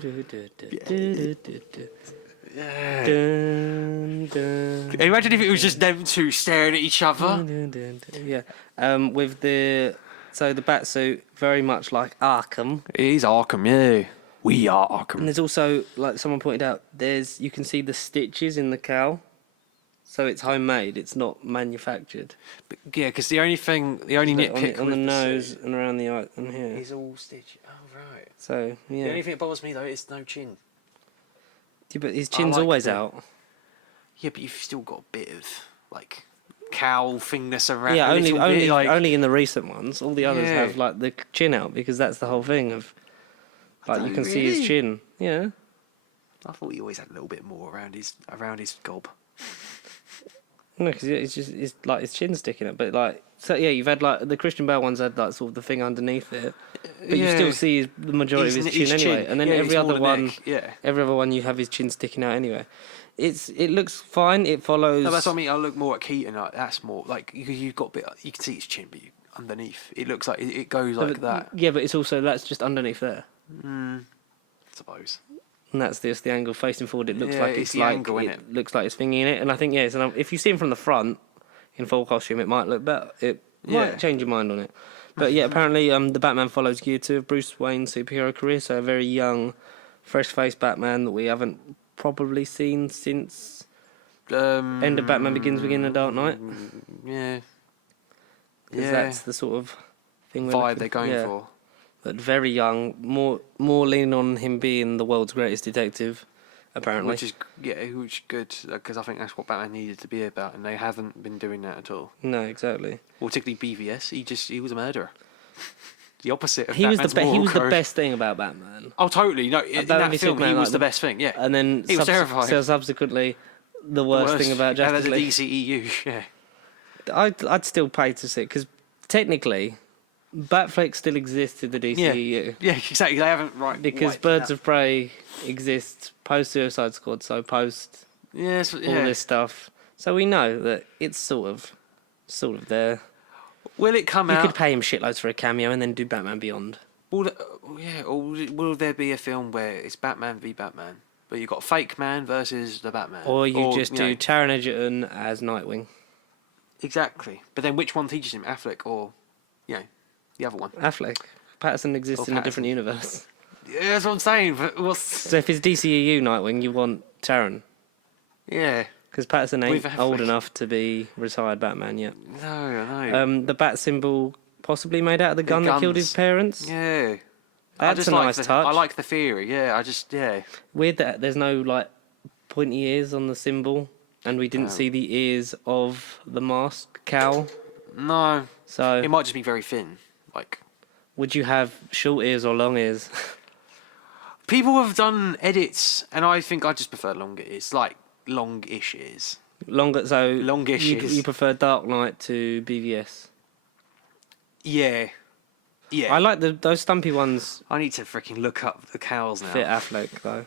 Yeah. Dun, dun, Imagine if it was just them two staring at each other. dun, dun, dun. Yeah. With the Batsuit very much like Arkham, It is Arkham, yeah. We are and Arkham. there's also, like someone pointed out, you can see the stitches in the cowl, so it's homemade. It's not manufactured. But, yeah, because the only nitpick on the with nose suit and around the eye and here. is all stitch. Oh right. So yeah. The only thing that bothers me though is no chin. Yeah, but his chin's like always the- out. Yeah, but you've still got a bit of like cowl thingness around. Yeah, a only little only bit, like, only in the recent ones. All the others Yeah. have like the chin out because that's the whole thing of like you don't can see his really. chin. Yeah. I thought he always had a little bit more around his gob. No, because it's like his chin sticking up. But like so yeah, you've had like the Christian Bale ones had like sort of the thing underneath it, but you still see the majority of his chin anyway. And then Yeah, every it's more other the one, neck, yeah. every other one you have his chin sticking out anyway. It looks fine. It follows. No, that's what I mean. I look more at Keaton. Like, that's more like you've got a bit. You can see his chin, but underneath it looks like it goes No, like but- that. Yeah, but it's also that's just underneath there. I suppose. And that's just the angle facing forward. It looks Yeah, like it's it's the like angle, it innit? looks like it's thingy in it. And I think so if you see him from the front in full costume, it might look better. It Yeah. might change your mind on it. But yeah, apparently the Batman follows year 2 of Bruce Wayne's superhero career. So a very young, fresh-faced Batman that we haven't probably seen since end of Batman Begins, beginning of Dark Knight. Yeah. 'Cause Yeah. that's the sort of thing we're Vibe looking- they're going yeah. for. But very young, more leaning on him being the world's greatest detective, apparently. Which is good because I think that's what Batman needed to be about, and they haven't been doing that at all. No, exactly. Well, particularly BVS, he was a murderer. The opposite of He was Batman's he moral was the code. best thing about Batman. Oh, totally. No, in Batman that v film, he Superman, was like the best thing. Yeah, And then he was terrifying. so subsequently, the worst thing about And Justice as a League. DCEU, yeah. I'd still pay to see it because technically, Batfleck still exists in the DCEU Yeah, exactly. They haven't because wiped Birds that. of Prey exists post Suicide Squad, so post Yes, all yeah. this stuff. So we know that it's sort of there. Will it come You out? could pay him shitloads for a cameo and then do Batman Beyond. Will or will there be a film where it's Batman v Batman, but you've got Fake Man versus the Batman, Or you just do know, Taron Egerton as Nightwing. exactly. But then which one teaches him, Affleck or the other one? Affleck. Patterson exists Or in a different Patterson. universe. Yeah, that's what I'm saying. But So if it's DCEU Nightwing, you want Taron. yeah, Because Patterson With ain't Affleck. old enough to be retired Batman yet. no, I know. The bat symbol possibly made out of the gun that killed his guns. parents. Yeah. That's just a like nice the, touch. I like the theory. Yeah, Weird that there's no like pointy ears on the symbol, and we didn't see the ears of the mask cowl. No, So it might just be very thin. Like would you have short ears or long ears? people have done edits, and I think I just prefer longer ears, like long-ish ears. Longer. So Longish ears. you prefer Dark Knight to BVS. Yeah, yeah. I like those stumpy ones. I need to freaking look up the cows now. Fit Affleck though.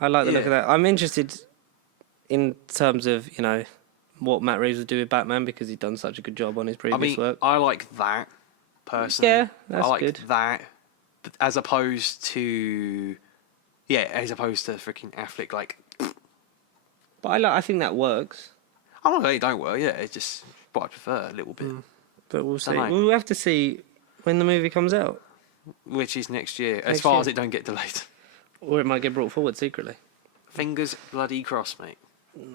I like the look of Yeah. that. I'm interested in terms of what Matt Reeves would do with Batman because he's done such a good job on his I previous mean, work. I like that personally. Yeah, that's I like good. that, but as opposed to freaking Affleck. Like, But I think that works. I'm not saying it don't work. Yeah, it's just what I prefer a little bit. But we'll see. Dunno. We'll have to see when the movie comes out. Which is next year, as Next far year. as it don't get delayed. Or it might get brought forward secretly. Fingers bloody crossed, mate.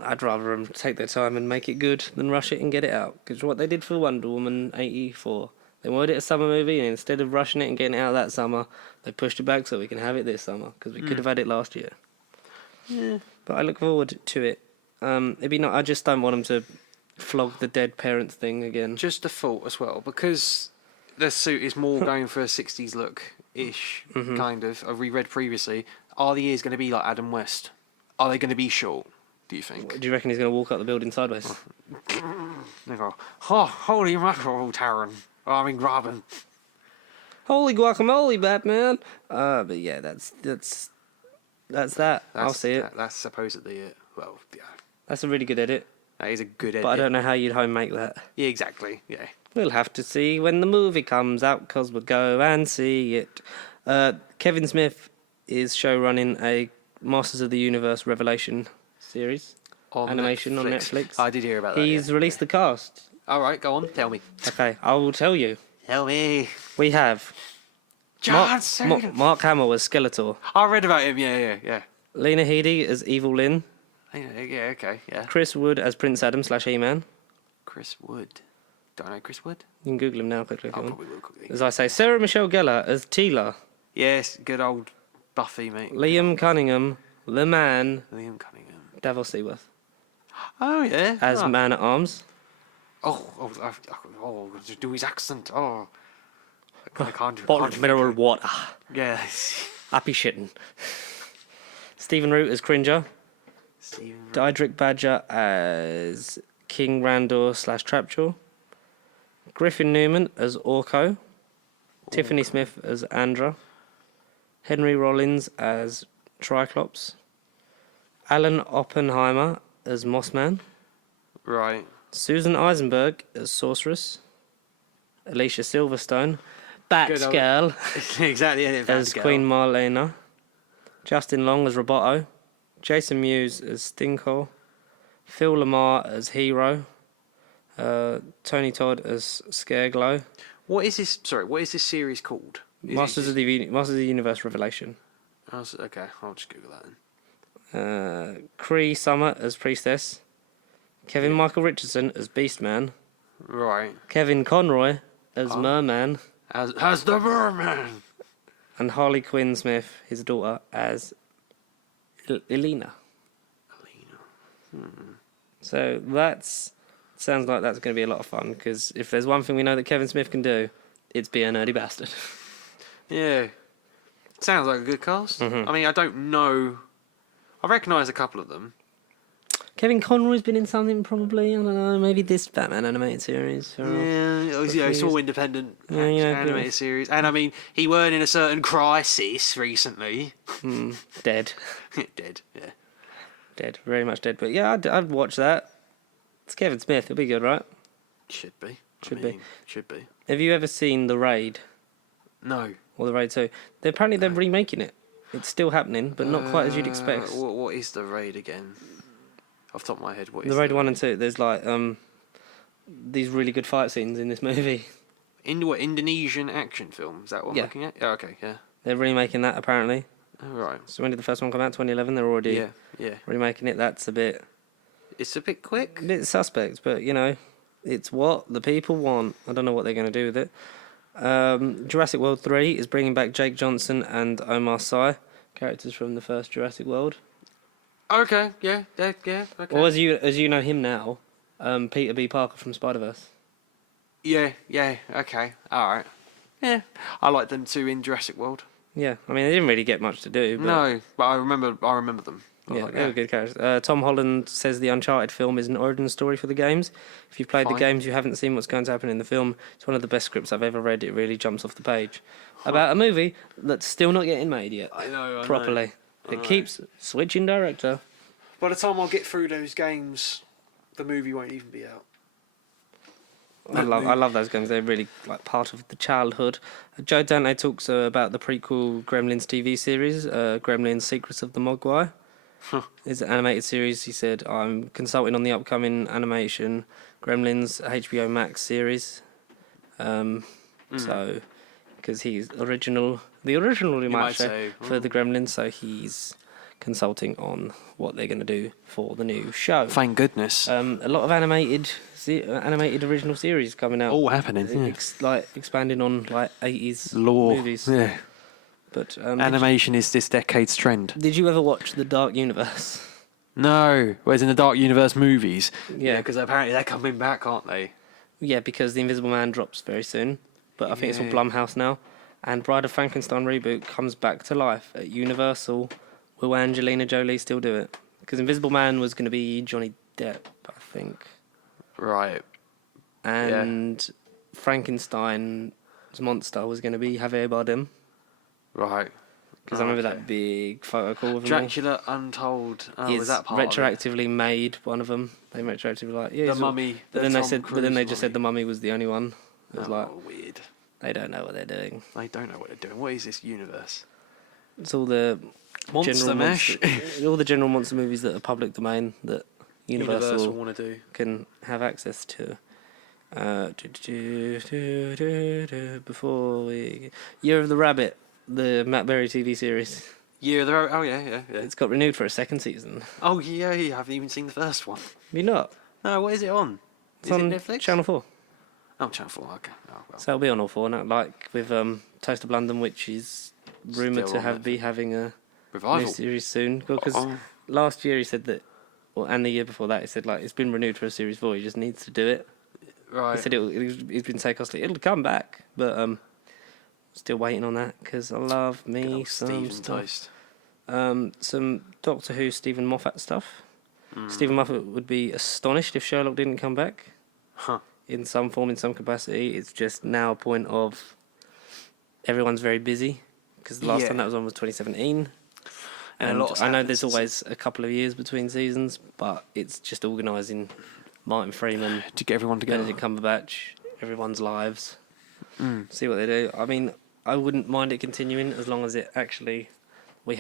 I'd rather them take their time and make it good than rush it and get it out. Because what they did for Wonder Woman 84, they wanted it a summer movie, and instead of rushing it and getting it out that summer, they pushed it back so we can have it this summer. Because we could have had it last year. Yeah. But I look forward to it. It'd be not. I just don't want them to flog the dead parents thing again. Just a thought as well, because the suit is more going for a 60s look-ish, kind of. I've reread previously. Are the ears going to be like Adam West? Are they going to be short, do you think? Do you reckon he's going to walk up the building sideways? They go, oh, holy mackerel, Taron. I mean, Robin. Holy guacamole, Batman! But yeah, that's that. I'll see it. That's supposedly it. Well, yeah. That's a really good edit. That is a good edit. But I don't know how you'd home make that. Yeah, exactly. Yeah. We'll have to see when the movie comes out, because we'll go and see it. Kevin Smith is show running a Masters of the Universe Revelation series. Animation on Netflix. I did hear about that. He's released the cast. All right, go on. Tell me. Okay, I will tell you. Tell me. We have John Cena. Mark Hamill as Skeletor. I read about him. Yeah. Lena Headey as Evil Lynn. Yeah, okay, yeah. Chris Wood as Prince Adam / He-Man. Chris Wood. Do I know Chris Wood? You can Google him now quickly if I you want. probably will quickly. As I say, Sarah Michelle Gellar as Teela. Yes, good old Buffy, mate. Liam Cunningham, the man, Liam Cunningham. Davos Seaworth, Oh, yeah. as Man at Arms. Just do his accent. Oh. I can't. Bottled mineral water. Yes. Happy shitting. Stephen Root as Cringer. Stephen. Diedrich Badger as King Randor / Trapjaw. Griffin Newman as Orko. Tiffany Smith as Andra. Henry Rollins as Triclops. Alan Oppenheimer as Mossman. Right. Susan Eisenberg as Sorceress. Alicia Silverstone, Good old- Batgirl, Exactly. Yeah, as Queen Marlena. Justin Long as Roboto. Jason Mewes as Stinkhole. Phil Lamar as Hero. Tony Todd as Scareglow. What is this? Sorry, what is this series called? Masters of the Universe Revelation. Okay, I'll just Google that then. Cree Summer as Priestess. Kevin Michael Richardson as Beastman. Right. Kevin Conroy as Merman. As the Merman. And Harley Quinn Smith, his daughter, as Elena. So sounds like that's going to be a lot of fun, because if there's one thing we know that Kevin Smith can do, it's be a nerdy bastard. Yeah. Sounds like a good cast. I mean, I don't know. I recognise a couple of them. Kevin Conroy's been in something probably, I don't know, maybe this Batman animated series. It's all independent animated series. And I mean, he weren't in a certain crisis recently. Dead. Dead, yeah. Dead, very much dead. But yeah, I'd watch that. It's Kevin Smith, it'll be good, right? Should be. Should be. Have you ever seen The Raid? No. Or The Raid 2? Apparently they're remaking it. It's still happening, but not quite as you'd expect. What is The Raid again? Off the top of my head, what is The Raid 1 and 2, there's like these really good fight scenes in this movie. Indonesian action film? Is that what I'm looking at? Yeah, okay, yeah. They're remaking that apparently. Oh, right. So when did the first one come out? 2011. They're already remaking it. That's a bit. It's a bit quick. A bit suspect, but you know, it's what the people want. I don't know what they're going to do with it. Jurassic World 3 is bringing back Jake Johnson and Omar Sy, characters from the first Jurassic World. Okay, yeah, okay. Or as you know him now, Peter B. Parker from Spider-Verse. Yeah, okay, alright. Yeah, I like them too in Jurassic World. Yeah, I mean, they didn't really get much to do. But No, but I remember them. Yeah, they were good characters. Tom Holland says the Uncharted film is an origin story for the games. If you've played the games, you haven't seen what's going to happen in the film. It's one of the best scripts I've ever read. It really jumps off the page. About a movie that's still not getting made yet. I know. Properly. It keeps switching director. By the time I get through those games, the movie won't even be out. I love those games. They're really like part of the childhood. Joe Dante talks about the prequel Gremlins TV series, Gremlins: Secrets of the Mogwai. It's an animated series. He said, I'm consulting on the upcoming animation Gremlins HBO Max series. So, because he's the original, you might say, for the Gremlins, so he's consulting on what they're going to do for the new show. Thank goodness. A lot of animated original series coming out. All happening. Yeah. Like expanding on like 80s Lore. movies. Yeah. But Animation is this decade's trend. Did you ever watch The Dark Universe? No. Whereas in the Dark Universe movies. Yeah. Because apparently they're coming back, aren't they? Yeah, because The Invisible Man drops very soon. But I think it's on Blumhouse now. And Bride of Frankenstein reboot comes back to life at Universal. Will Angelina Jolie still do it? Because Invisible Man was going to be Johnny Depp, I think. Right. And Frankenstein's monster was going to be Javier Bardem. Right. Because I remember that big photo call with Dracula Untold. Oh, was that part retroactively made, one of them. They retroactively like, yeah, The Mummy. But then they just said the Mummy was the only one. It was like, weird. They don't know what they're doing. They don't know what they're doing. What is this universe? It's all the Monster Mash. all the general monster movies that are public domain that Universal want to do. Can have access to. Before we Year of the Rabbit, the Matt Berry TV series. Year of the Rabbit. Oh yeah. It's got renewed for a second season. Oh yeah, you haven't even seen the first one. Have you not? No, what is it on? It's is on it Netflix? Channel 4. Oh, Channel 4. Okay. Oh, well. So it'll be on all four now, like with Toast of London, which is rumoured Still to on be having a Revival. new series soon. Because last year he said that, and the year before that he said like it's been renewed for a series 4. He just needs to do it. Right. He said it's been so costly. It'll come back, but still waiting on that because I love me some stuff. Some Doctor Who Stephen Moffat stuff. Stephen Moffat would be astonished if Sherlock didn't come back. Huh. In some form, in some capacity. It's just now a point of everyone's very busy because the last time that was on was 2017. And I know there's always a couple of years between seasons, but it's just organising Martin Freeman to get everyone together. Benedict Cumberbatch, everyone's lives. See what they do. I mean, I wouldn't mind it continuing as long as it actually we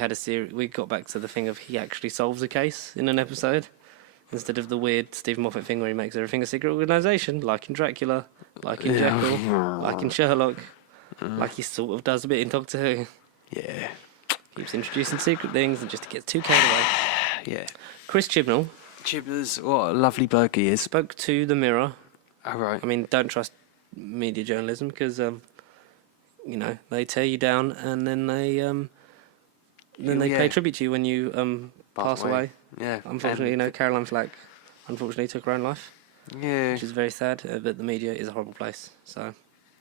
got back to the thing of he actually solves a case in an episode. Instead of the weird Stephen Moffat thing where he makes everything a secret organisation, like in Dracula, like in Jekyll, like in Sherlock, like he sort of does a bit in Doctor Who. Yeah. Keeps introducing secret things and just gets too carried away. Yeah. Chris Chibnall. Chibnall's, what a lovely bloke he is. Spoke to the Mirror. Oh, right. I mean, don't trust media journalism because, they tear you down and then they pay tribute to you when you pass away. Yeah. Unfortunately, Caroline Flack unfortunately took her own life. Yeah. Which is very sad, but the media is a horrible place. So.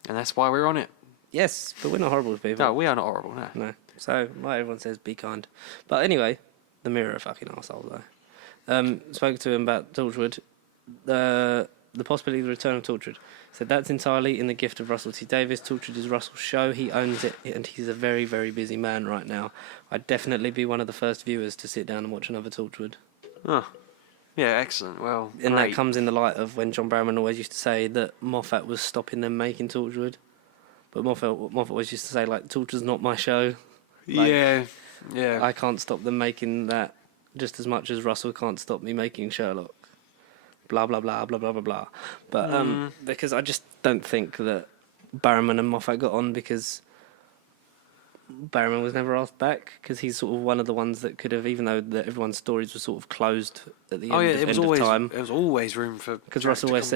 And that's why we're on it. Yes, but we're not horrible to people. No, we are not horrible, no. No. So, like everyone says, be kind. But anyway, the Mirror are fucking arseholes, though. Spoke to him about Torchwood. The possibility of the return of Torchwood. Said that's entirely in the gift of Russell T Davies. Torchwood is Russell's show. He owns it, and he's a very, very busy man right now. I'd definitely be one of the first viewers to sit down and watch another Torchwood. Oh, yeah, excellent. Well, and great. that comes in the light of when John Barrowman always used to say that Moffat was stopping them making Torchwood. But Moffat always used to say, like, Torchwood's not my show. Like, yeah. I can't stop them making that just as much as Russell can't stop me making Sherlock. Blah, blah, blah, blah, blah, blah, blah. But because I just don't think that Barrowman and Moffat got on because Barrowman was never asked back because he's sort of one of the ones that could have, even though everyone's stories were sort of closed at the end of time. There was always room for... Because Russell always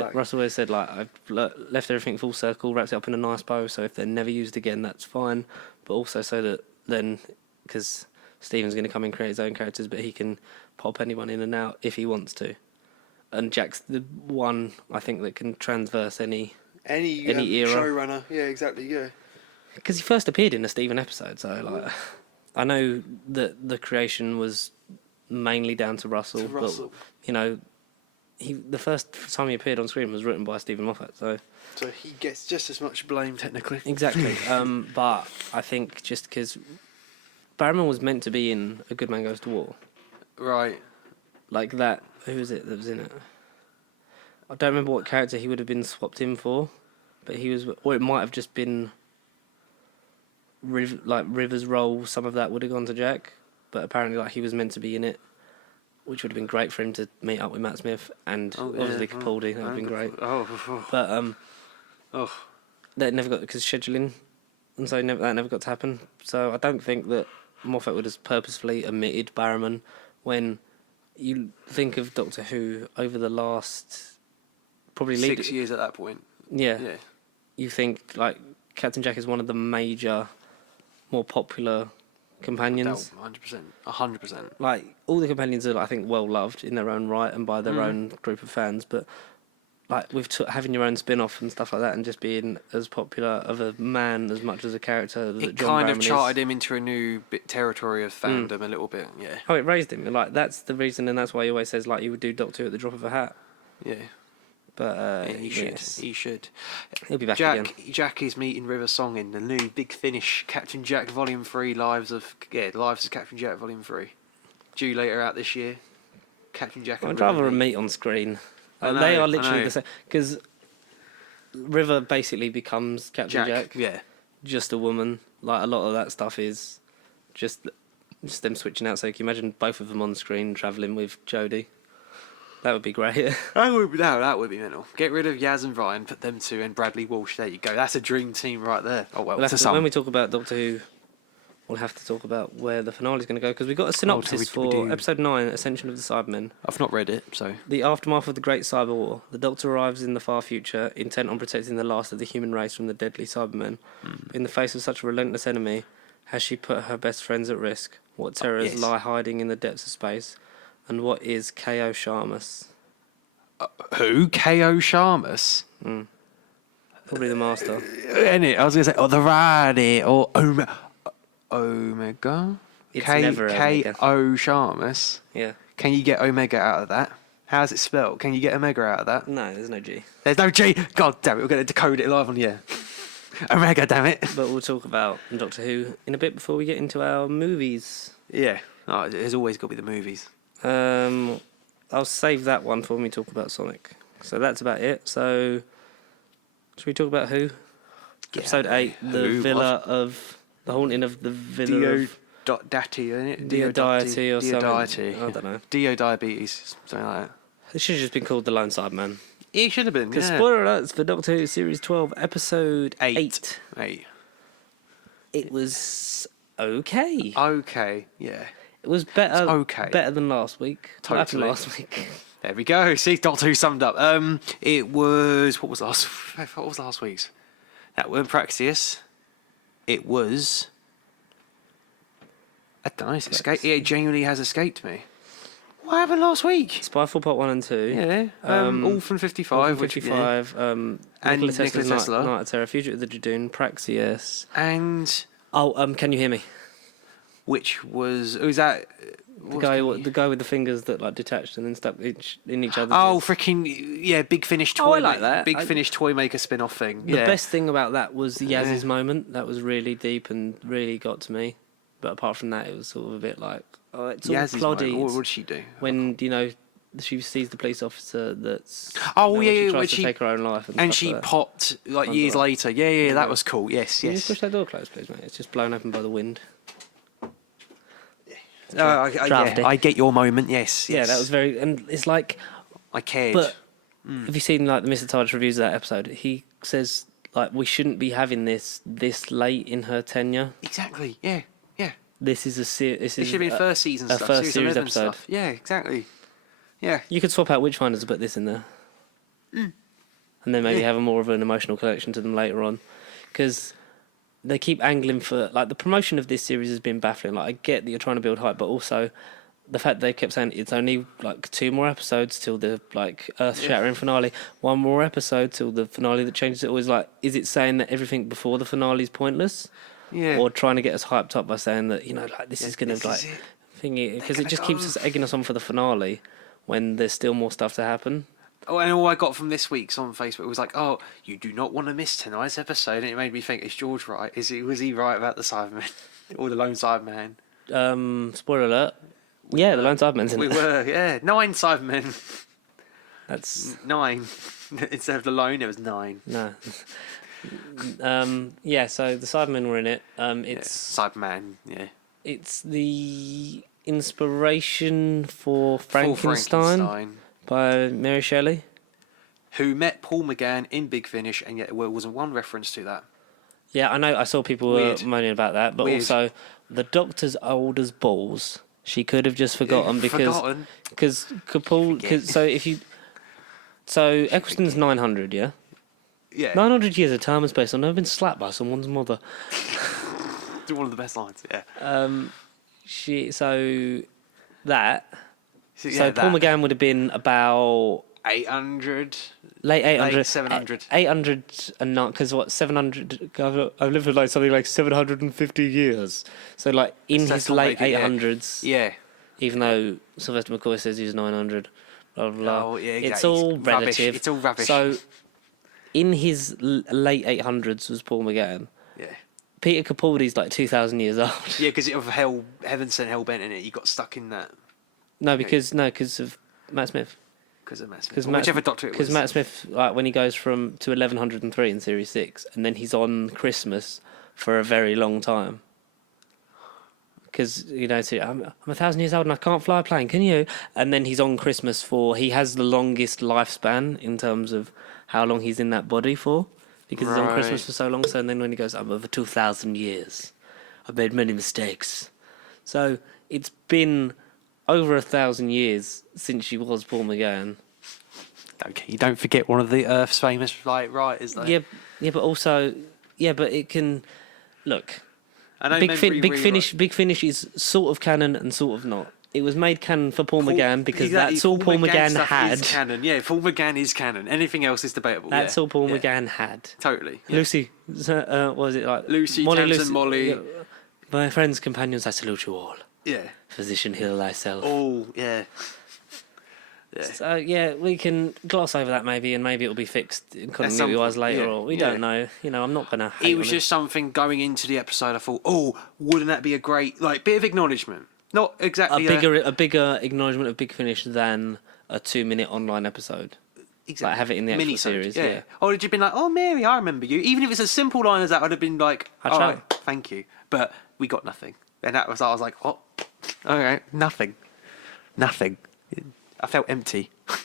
said, like, I've left everything full circle, wrapped it up in a nice bow, so if they're never used again, that's fine. But also so that then, because Stephen's going to come and create his own characters, but he can pop anyone in and out if he wants to. And Jack's the one, I think, that can transverse any era. Showrunner, yeah, exactly, yeah. Because he first appeared in a Stephen episode, so like, I know that the creation was mainly down to Russell. But, the first time he appeared on screen was written by Stephen Moffat, so he gets just as much blame technically. Exactly. But I think just because Barrowman was meant to be in A Good Man Goes to War, right? Like that. Who was it that was in it? I don't remember what character he would have been swapped in for, but he was, or it might have just been River's role. Some of that would have gone to Jack, but apparently, like, he was meant to be in it, which would have been great for him to meet up with Matt Smith and obviously Capaldi. That would have been great. But that never got because scheduling, and so that never got to happen. So I don't think that Moffat would have purposefully omitted Barrowman when you think of Doctor Who over the last probably 6 years at that point. Yeah. Yeah. You think like Captain Jack is one of the major, more popular companions. 100%. Like all the companions are, I think, well loved in their own right and by their own group of fans. But like with having your own spin-off and stuff like that, and just being as popular of a man as much as a character that It John kind of Barrowman charted is. him into a new bit territory of fandom a little bit. Yeah. Oh, it raised him. Like that's the reason, and that's why he always says like you would do Doctor Who at the drop of a hat. Yeah. But Yeah, he should. He should. He'll be back again. Jack is meeting River Song in the new Big Finish Captain Jack Volume 3 Lives of Captain Jack Volume 3. Due later out this year. Captain Jack and I'd River rather meet on screen. I know, They are I literally know. the same. Because River basically becomes Captain Jack. Yeah. Just a woman. Like a lot of that stuff is just them switching out. So you can imagine both of them on screen travelling with Jodie. That would be great. That would be mental. Get rid of Yaz and Ryan, put them two, and Bradley Walsh. There you go. That's a dream team right there. Oh well, When we talk about Doctor Who, we'll have to talk about where the finale is going to go because we've got a synopsis we for do. episode 9, Ascension of the Cybermen. I've not read it, so The aftermath of the Great Cyber War. The Doctor arrives in the far future, intent on protecting the last of the human race from the deadly Cybermen. In the face of such a relentless enemy, has she put her best friends at risk? What terrors yes. lie hiding in the depths of space? And what is K.O. Sharmus? who? K.O. Sharmus. Probably the Master. Innit? I was gonna say, the Radi or Omega. It's never Omega. K.O. Sharmus. Yeah. Can you get Omega out of that? How's it spelled? Can you get Omega out of that? No, there's no G. There's no G. God damn it! We're gonna decode it live on the air. Omega, damn it. But we'll talk about Doctor Who in a bit before we get into our movies. Yeah. Oh, there's always got to be the movies. I'll save that one for when we talk about Sonic. So that's about it. So, should we talk about Who? Episode 8, the haunting of the villa of Diodati, isn't it? Diodati or something. Diodati. I don't know. Diodiabetes, something like that. It should have just been called The Lone Cyberman. It should have been, Because yeah. spoiler alerts for Doctor Who Series 12, Episode 8. 8. It was okay. Okay, yeah. It was better. It's okay. Better than last week. What happened Totally. last week? There we go. See, Doctor Who summed up. It was what was last week's? That weren't Praxeus. It was. I don't know. It's escaped. It genuinely has escaped me. What happened last week? Spyfall Part 1 and 2. Yeah. Orphan 55. Orphan 55. And Nikola Nikola Tesla's Tesla. Night of Terror, Fugitive of the Jadoon, Praxeus. And Can you hear me? which was that? The guy with the fingers that like detached and then stuck in each other. Oh, freaking yeah! Big Finish toy. Oh, I like that. Big Finish toy maker spin-off thing. The Yeah. best thing about that was Yaz's moment. That was really deep and really got to me. But apart from that, it was sort of a bit like, oh, it's all Yaz's ploddy. moment. What did she do? When she sees the police officer that's Oh, when yeah, she when tries to she- take her own life and And stuff she like that. popped like Front years door. later. Yeah, that was cool. Yes, Can you just yes. push that door closed, please, mate? It's just blown open by the wind. Yeah, I get your moment. Yes, Yeah, yes. that was very, and it's like, I cared. but have you seen like the Mr. TARDIS reviews of that episode? He says like we shouldn't be having this late in her tenure. Exactly. Yeah, yeah. This is this It should have been first season a stuff. first series 11 episode. stuff. Yeah, exactly. Yeah. You could swap out Witchfinders and put this in there, and then maybe have a more of an emotional connection to them later on, because they keep angling for like the promotion of this series has been baffling. Like I get that you're trying to build hype, but also the fact they kept saying it's only like 2 more episodes till the like earth-shattering finale, 1 more episode till the finale that changes it. Always like, is it saying that everything before the finale is pointless, Yeah. or trying to get us hyped up by saying that like this is gonna this like is it. thingy because it gonna just go. keeps us egging us on for the finale when there's still more stuff to happen. Oh, and all I got from this week's on Facebook was like, "Oh, you do not want to miss tonight's episode," and it made me think: Is George right? Was he right about the Cyberman or the Lone Cyberman? Spoiler alert. Yeah, the Lone Cyberman's in We it. were, yeah, 9 Cybermen. That's 9 instead of the lone, it was 9. no. Yeah, so the Cybermen were in it. Yeah, It's Cyberman, yeah. it's the inspiration for Full Frankenstein by Mary Shelley. who met Paul McGann in Big Finish, and yet there wasn't one reference to that. Yeah, I know. I saw people were moaning about that, but also the Doctor's old as balls. She could have just forgotten because so Eccleston's 900, yeah. Yeah. 900 years of time and space. I've never been slapped by someone's mother. One of the best lines. Yeah. Paul McGann would have been about 800. Late 800. Late 700. 800 and not, because 700, I've lived for like something like 750 years. So like in his late 800s. Yeah. Even though Sylvester McCoy says he's 900, blah, blah, blah. Oh, yeah, exactly. It's all relative. It's all rubbish. So in his late 800s was Paul McGann. Yeah. Peter Capaldi's like 2,000 years old. Yeah, because of Heaven Sent Hell Bent in it, you got stuck in that. Because of Matt Smith. Because of Matt Smith. Whichever Doctor it was. Because Matt Smith, like when he goes to 1103 in Series 6, and then he's on Christmas for a very long time. Because, you know, I'm 1,000 years old and I can't fly a plane, can you? And then he's on Christmas he has the longest lifespan in terms of how long he's in that body for. Because he's on Christmas for so long. So and then when he goes, I'm over 2,000 years. I've made many mistakes. So it's been over 1,000 years since she was Paul McGann. Okay, you don't forget one of the Earth's famous writers, though. Yeah, but also, but it can look. I know Big Finish is sort of canon and sort of not. It was made canon for Paul McGann because that's all Paul McGann had. Is canon. Yeah, Paul McGann is canon. Anything else is debatable. That's all Paul McGann had. Totally. Yeah. Lucy, what was it like? Lucy, Tamsin, Molly. Yeah. My friends, companions, I salute you all. Yeah. Physician, heal thyself. Oh, yeah. Yeah. So we can gloss over that maybe, and maybe it'll be fixed in continuity-wise later, or we don't know. You know, I'm not gonna. It was just something going into the episode. I thought, wouldn't that be a great bit of acknowledgement? Not exactly a bigger acknowledgement of Big Finish than a 2-minute online episode. Exactly. Like have it in the actual series. Yeah. Or did you been like, oh Mary, I remember you? Even if it's a simple line as that, I'd have been like, all right, thank you. But we got nothing, and I was like, what? Okay, nothing. I felt empty. Yeah,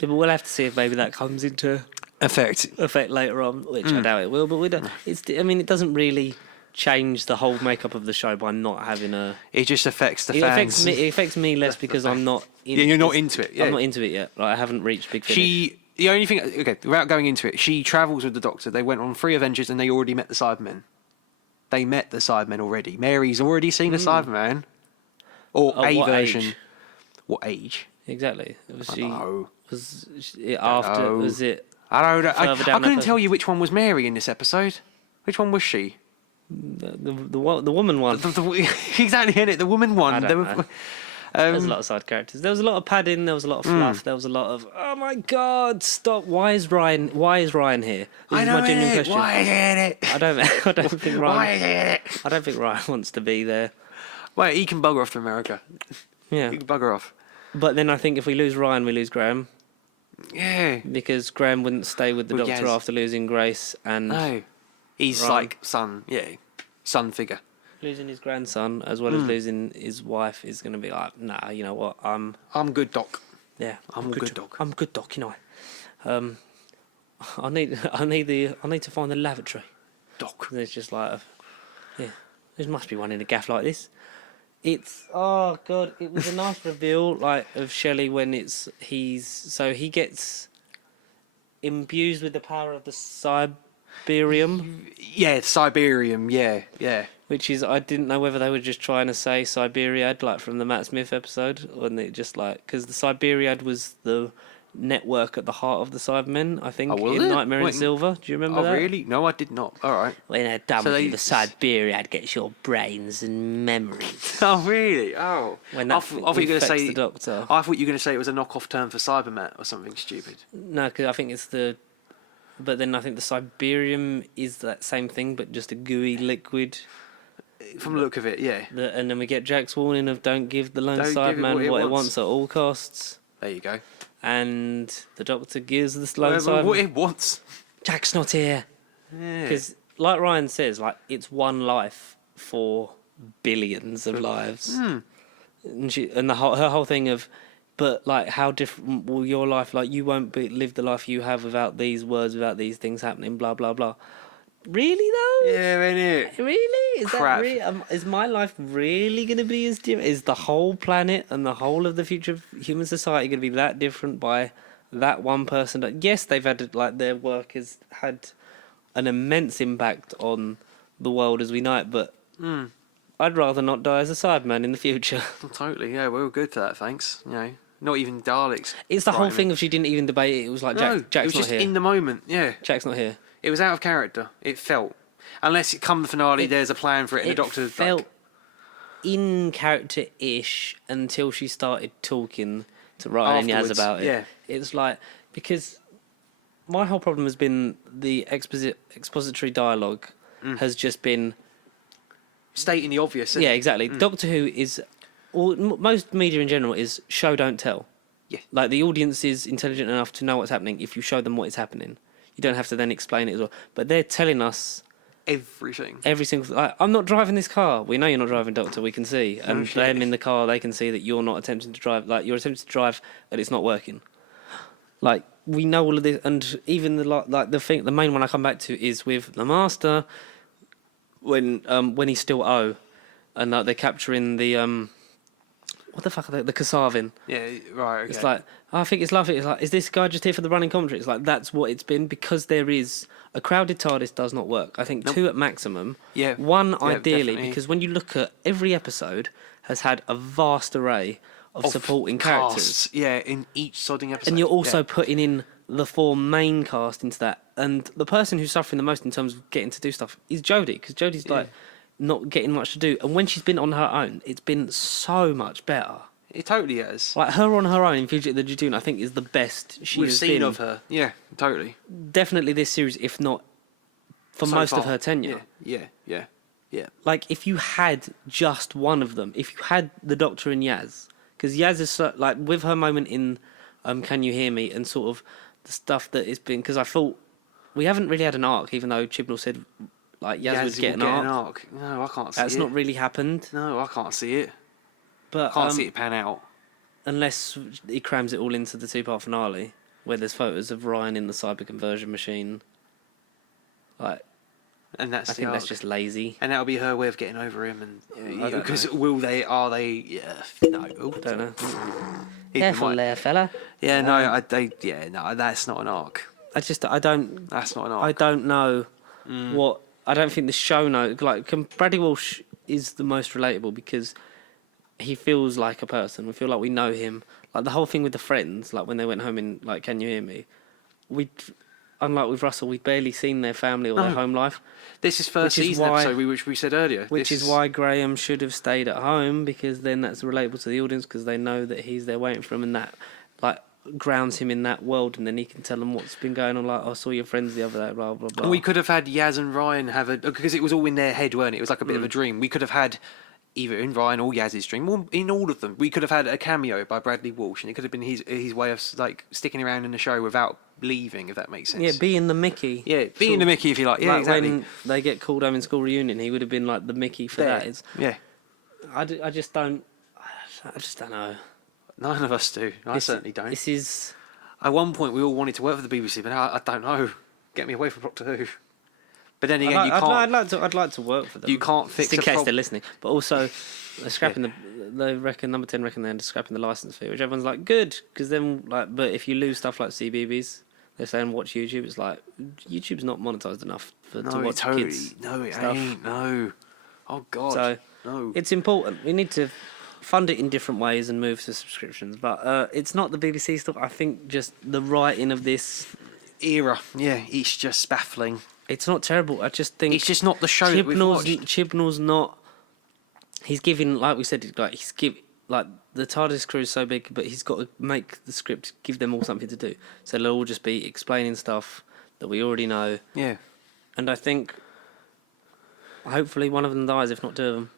but we'll have to see if maybe that comes into effect later on, which I doubt it will. But we don't. It doesn't really change the whole makeup of the show by not having a. It just affects the fans. It affects me less because I'm not. You're not into it. Yeah. I'm not into it yet. Like, I haven't reached Big Finish. The only thing, without going into it, she travels with the Doctor. They went on 3 Avengers and they already met the Cybermen. They met the Cybermen already. Mary's already seen the Cyberman. Or a version. Age? What age? Exactly. Was it after? Was it? I don't know. I couldn't tell you which one was Mary in this episode. Which one was she? The woman one. Exactly, innit? The woman one. I don't know. There's a lot of side characters. There was a lot of padding. There was a lot of fluff. There was a lot of oh my god, stop! Why is Ryan here? This is my genuine question. Why is he in it? I don't think Ryan. Why is he in it? I don't think Ryan wants to be there. Well, he can bugger off to America. Yeah, he can bugger off. But then I think if we lose Ryan, we lose Graham. Yeah, because Graham wouldn't stay with the Doctor after losing Grace and. No, he's Ryan. Like son figure. Losing his grandson as well as losing his wife is going to be like, nah, you know what? I'm good, Doc. Yeah, I'm good, Doc. I'm good, Doc. You know, I need to find the lavatory, Doc. And it's just like, there must be one in a gaff like this. It's oh god, it was a nice reveal of Shelley when he gets imbued with the power of the Siberium. Yeah, Siberium. Yeah. Which is, I didn't know whether they were just trying to say Siberiad, from the Matt Smith episode, or they just because the Siberiad was the network at the heart of the Cybermen, I think, in Nightmare in Silver. Do you remember that? Oh, really? No, I did not. All right. When they're done with you, the Siberiad gets your brains and memories. Oh, really? Oh. When that I thought you were going to say the Doctor. I thought you were going to say it was a knockoff term for Cybermat or something stupid. No, because I think it's the. But then I think the Siberium is that same thing, but just a gooey liquid. From the look of it, yeah. And then we get Jack's warning of don't give the lone Cyberman what it wants at all costs. There you go. And the Doctor gives the lone Cyberman what it wants. Jack's not here. Yeah. Because, like Ryan says, it's one life for billions of lives. And her whole thing of But like, how different will your life? Like, you won't live the life you have without these words, without these things happening. Blah blah blah. Really though? Yeah, innit? Really? Is Crap. that really? Is my life really going to be as different? Is the whole planet and the whole of the future of human society going to be that different by that one person? Yes, they've had like their work has had an immense impact on the world as we know it, but I'd rather not die as a Cyberman in the future. Totally, yeah, we're all good for that, thanks. You know, not even Daleks. It's the whole frightening. thing of she didn't even debate it. It was like, No, Jack's it was not just here. in the moment, yeah. Jack's not here. It was out of character, it felt. Unless it come the finale, there's a plan for it, and the Doctor felt like, in character-ish until she started talking to Ryan and Yaz Afterwards, about it. yeah. It's like, because my whole problem has been the expository dialogue has just been... stating the obvious. Yeah, exactly. Doctor Who is... most media in general is show, don't tell. Yeah. Like, the audience is intelligent enough to know what's happening if you show them what is happening. You don't have to then explain it as well. But they're telling us... everything. every single... Like, I'm not driving this car. We know you're not driving, Doctor. We can see. And shit. them in the car, they can see that you're not attempting to drive. Like, you're attempting to drive, and it's not working. Like, we know all of this. And even the main one I come back to is with the Master when he's still O, and they're capturing the... what the fuck are they? The Kasavin. Yeah, right, okay. It's like, I think it's lovely. It's like, is this guy just here for the running commentary? It's like, that's what it's been, because there is... A crowded TARDIS does not work. I think 2 at maximum. Yeah. One, Yeah, ideally, definitely. because when you look at every episode has had a vast array of supporting characters. Casts, yeah, in each sodding episode. And you're also yeah. putting in the 4 main cast into that. And the person who's suffering the most in terms of getting to do stuff is Jodie, because Jodie's like not getting much to do. And when she's been on her own, it's been so much better. It totally is. Like, her on her own in Fugitive the Jejune, I think, is the best We've has seen been. of her. Yeah, totally. Definitely this series, if not for So most of far. her tenure. Yeah. Like, if you had just one of them, if you had the Doctor and Yaz, because Yaz is like, with her moment in Can You Hear Me, and sort of the stuff that it's been, because I thought we haven't really had an arc, even though Chibnall said like Yaz would get an arc. No, I can't see That's it. not really happened. No, I can't see it. But Can't see it pan out. unless he crams it all into the 2-part finale, where there's photos of Ryan in the cyber conversion machine. Like, And that's I the think that's arc. just lazy. And that'll be her way of getting over him. And I don't because know. will they? Are they? Yeah. No. Oh, Don't know. he Careful might- there, fella. Yeah. No. No. That's not an arc. I don't. That's not an arc. I don't know what. I don't think the show knows. Like, Bradley Walsh is the most relatable because he feels like a person. We feel like we know him. Like, the whole thing with the friends, like when they went home in, like, Can You Hear Me? Unlike with Russell, we'd barely seen their family or their home life. This is first Which is season why- episode, which we said earlier. Which is why Graham should have stayed at home, because then that's relatable to the audience, because they know that he's there waiting for him, and that, like, grounds him in that world, and then he can tell them what's been going on. Like, I saw your friends the other day, blah blah blah. We could have had Yaz and Ryan have a, because it was all in their head, weren't it? It was like a bit of a dream. We could have had either in Ryan or Yaz's dream, or in all of them. We could have had a cameo by Bradley Walsh, and it could have been his way of like sticking around in the show without leaving, if that makes sense. Yeah, being the Mickey. Yeah, being the Mickey, if you like. Yeah, like exactly. when they get called home in school reunion, he would have been like the Mickey for There. that. It's, Yeah, I just don't know. none of us do. I certainly don't. This is... At one point, we all wanted to work for the BBC, but I don't know. Get me away from Doctor Who. But then again, you can't. I'd like to work for them. You can't fix just in a case prob- they're listening. But also, they're scrapping they reckon Number 10 reckon they're scrapping the license fee, which everyone's like, good, because then like, but if you lose stuff like CBeebies, they're saying watch YouTube. It's like YouTube's not monetized enough to watch totally. kids. No, it stuff. ain't. No. Oh God. So no. it's important. We need to fund it in different ways and move to subscriptions. But it's not the BBC stuff. I think just the writing of this Era. Yeah, it's just baffling. It's not terrible. I just think It's just not the show that we've watched. Chibnall's not. He's giving, like we said, like the TARDIS crew is so big, but he's got to make the script give them all something to do. So they'll all just be explaining stuff that we already know. Yeah. And I think, hopefully, one of them dies, if not 2 of them.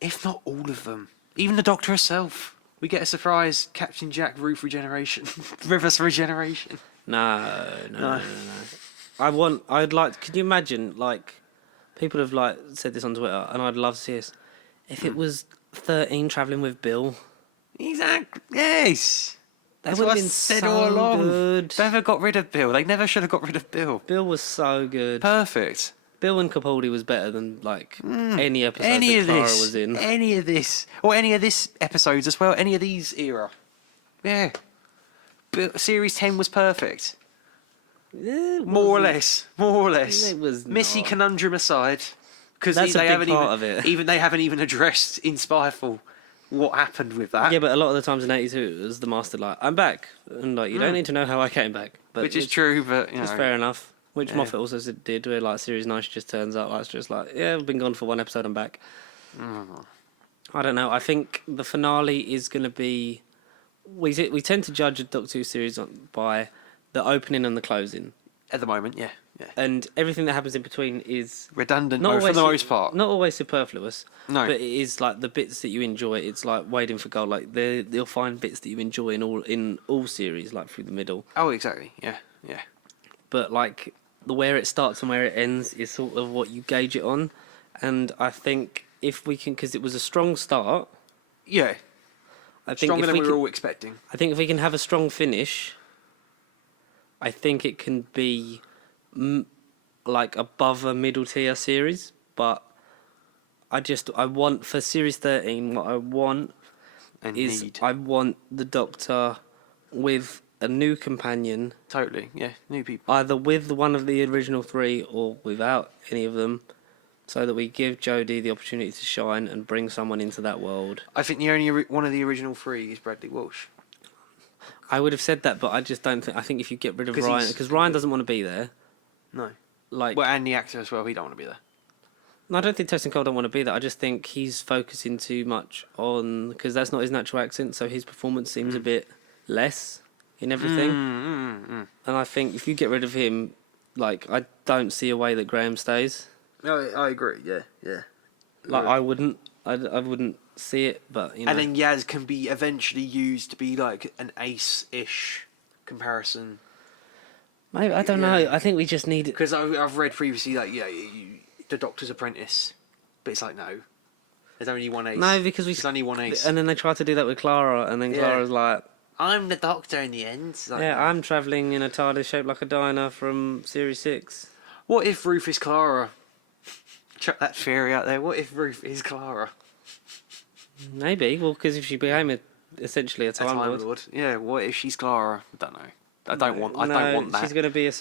If not all of them. Even the Doctor herself. We get a surprise Captain Jack roof regeneration. Reverse regeneration. No. I'd like. Could you imagine, like, people have like said this on Twitter, and I'd love to see this. If it was 13 travelling with Bill, Exactly. Yes. That's would what have I been said so all along. good. Never got rid of Bill. They never should have got rid of Bill. Bill was so good. Perfect. Bill and Capaldi was better than like any episode Any that of Clara this. was in. Any of this. Or any of this episodes as well. Any of these era. Yeah. Series 10 was perfect. More or less. It was Missy not. conundrum aside. Because That's a they big haven't part even, of it. Even they haven't even addressed in Spyfall what happened with that. Yeah, but a lot of the times in '82, it was the master like, "I'm back," and like, you don't need to know how I came back. But Which is true, but it's fair enough. Which Moffat also did, where like series 9 she just turns up, like it's just like, yeah, I've been gone for one episode, I'm back. I don't know. I think the finale is going to be. We tend to judge a Doctor Who series by the opening and the closing, At the moment, yeah. and everything that happens in between is Redundant, not for the most part. not always superfluous. No. But it is like the bits that you enjoy. It's like wading for gold. Like you'll find bits that you enjoy in all series, like through the middle. Oh, exactly. Yeah. But like where it starts and where it ends is sort of what you gauge it on. And I think if we can, because it was a strong start. Yeah. I think Stronger if than we we can, were all expecting. I think if we can have a strong finish, I think it can be like above a middle tier series. But I want for series 13 what I want is I want the Doctor with a new companion, Totally, yeah. New people. either with one of the original three or without any of them, so that we give Jodie the opportunity to shine and bring someone into that world. I think the only one of the original three is Bradley Walsh. I would have said that, but I just don't think. I think if you get rid of 'Cause Ryan, he's- because Ryan doesn't want to be there. No. Like, Well, and the actor as well, he don't want to be there. no, I don't think Tosin Cole don't want to be there. I just think he's focusing too much on, because that's not his natural accent, so his performance seems a bit less in everything. And I think if you get rid of him, like, I don't see a way that Graham stays. No, I agree, yeah. Like, I wouldn't see it, but you know. And then Yaz can be eventually used to be like an ace-ish comparison. Maybe, I don't know. I think we just need it. Because I've read previously, like, the Doctor's Apprentice, but it's like, no. There's only one ace. No, because there's only one ace. And then they tried to do that with Clara, and then Clara's like, I'm the Doctor in the end. It's like, yeah, no. I'm travelling in a TARDIS shaped like a diner from Series 6. What if Ruth is Clara? Chuck that theory out there. What if Ruth is Clara? Maybe, well, because if she became essentially a Time Lord. Yeah. What if she's Clara? I don't know. I don't want that. She's going to be a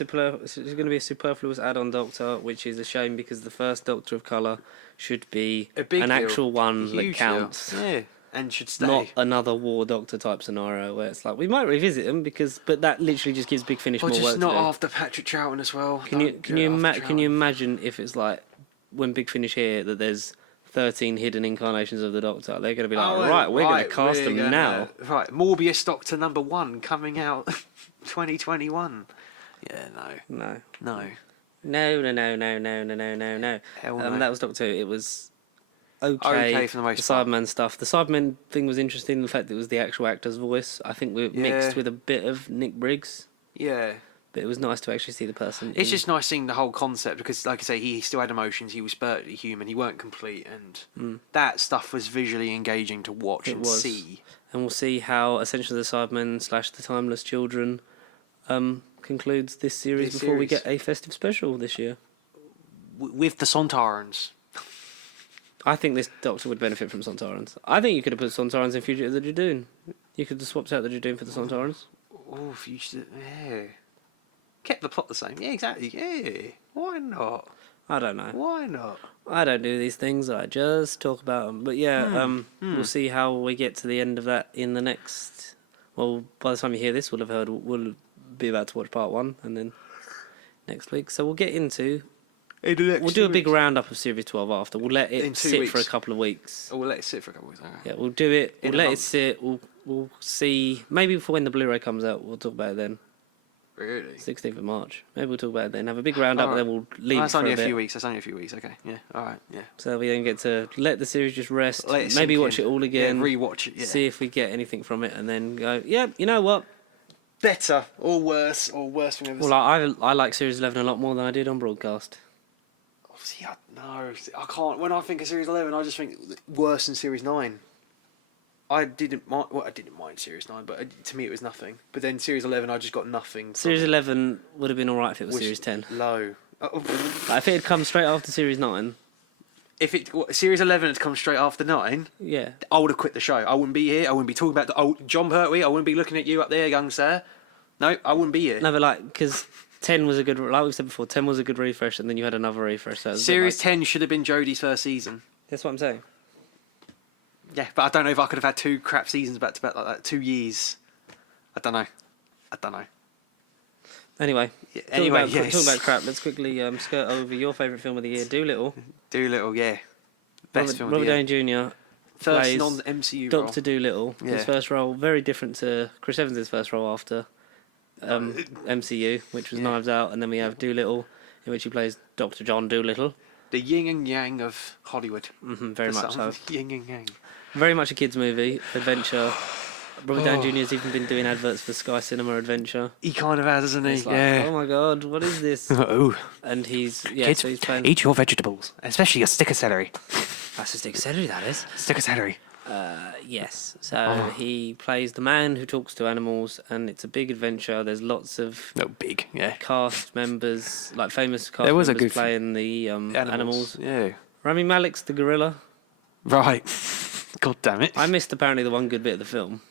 superfluous add-on Doctor, which is a shame because the first Doctor of Colour should be A big an deal. actual one that Huge counts. deal. Yeah, and should stay. Not another War Doctor type scenario where it's like we might revisit them but that literally just gives Big Finish Or more just work not to do. after Patrick Troughton as well. Can you imagine if it's like when Big Finish here that there's 13 hidden incarnations of the Doctor? They're going to be like, right, we're going to cast them now. Right, Morbius Doctor #1 coming out 2021. Yeah, no. No. No. No. Hell no. That was Doctor Who. It was okay. Okay for the most The part. Cyberman stuff. The Cyberman thing was interesting. The fact that it was the actual actor's voice. I think we mixed with a bit of Nick Briggs. Yeah. But it was nice to actually see the person. It's just nice seeing the whole concept because, like I say, he still had emotions. He was perfectly human. He weren't complete, and that stuff was visually engaging to watch and see. And we'll see how Ascension of the Cybermen / the Timeless Children concludes this series before we get a festive special this year. With the Sontarans. I think this Doctor would benefit from Sontarans. I think you could have put Sontarans in Fugitive of the Judoon. You could have swapped out the Judoon for the Sontarans. Oh, Fugitive. Yeah. Kept the plot the same. Yeah, exactly. Yeah. Why not? I don't know. Why not? I don't do these things. I just talk about them. But yeah, we'll see how we get to the end of that in the next. Well, by the time you hear this, we'll be about to watch part 1, and then next week. So we'll get into. We'll do a big roundup of Series 12 after. We'll let it sit for a couple of weeks. Oh, we'll let it sit for a couple of weeks. Okay. Yeah, we'll do it. We'll let it sit. We'll see. Maybe for when the Blu-ray comes out, we'll talk about it then. Really? 16th of March. Maybe we'll talk about it then. Have a big roundup, and then we'll leave. That's it for only a a bit. few weeks. That's only a few weeks. Okay. Yeah. All right. Yeah. So we then get to let the series just rest. Let it Maybe sink watch in. it all again. Yeah, rewatch it. Yeah. See if we get anything from it, and then go. Yeah, you know what? Better or worse than ever. Well, I like Series 11 a lot more than I did on broadcast. See, I can't. When I think of Series 11, I just think worse than Series 9. I didn't mind. Well, I didn't mind Series 9, but to me it was nothing. But then Series 11, I just got nothing. From Series it. 11 would have been alright if it was Series 10. Low. Like, if it had come straight after Series 9, Series 11 had come straight after 9, yeah. I would have quit the show. I wouldn't be here. I wouldn't be talking about John Pertwee. I wouldn't be looking at you up there, young sir. No, I wouldn't be here. No, but like, because 10 was a good, like we said before, 10 was a good refresh, and then you had another refresh. So Series 10 should have been Jodie's first season. That's what I'm saying. Yeah, but I don't know if I could have had 2 crap seasons back to back like that. 2 years. I don't know. Anyway, Yes. talking about crap, let's quickly skirt over your favourite film of the year, Dolittle. Dolittle, yeah. Best film Robert of the Downey year. Jr. First plays non-MCU role. Dr. Dolittle. Yeah. His first role, very different to Chris Evans' first role after MCU, which was Knives Out, and then we have Dolittle, in which he plays Dr. John Dolittle. The yin and yang of Hollywood. Very much so. Yin and yang. Very much a kids' movie, adventure. Robert Downey Jr. has even been doing adverts for Sky Cinema Adventure. He kind of has, hasn't he? It's like, oh my god, what is this? Oh. And he's Kids, so he's playing. eat your vegetables, especially a stick of celery. That's a stick of celery, that is. Stick of celery. Yes. So he plays the man who talks to animals, and it's a big adventure. There's lots of No, big, yeah. cast members, like famous cast There was a members good playing the animals. Yeah. Rami Malek's the gorilla. Right. God damn it. I missed apparently the one good bit of the film.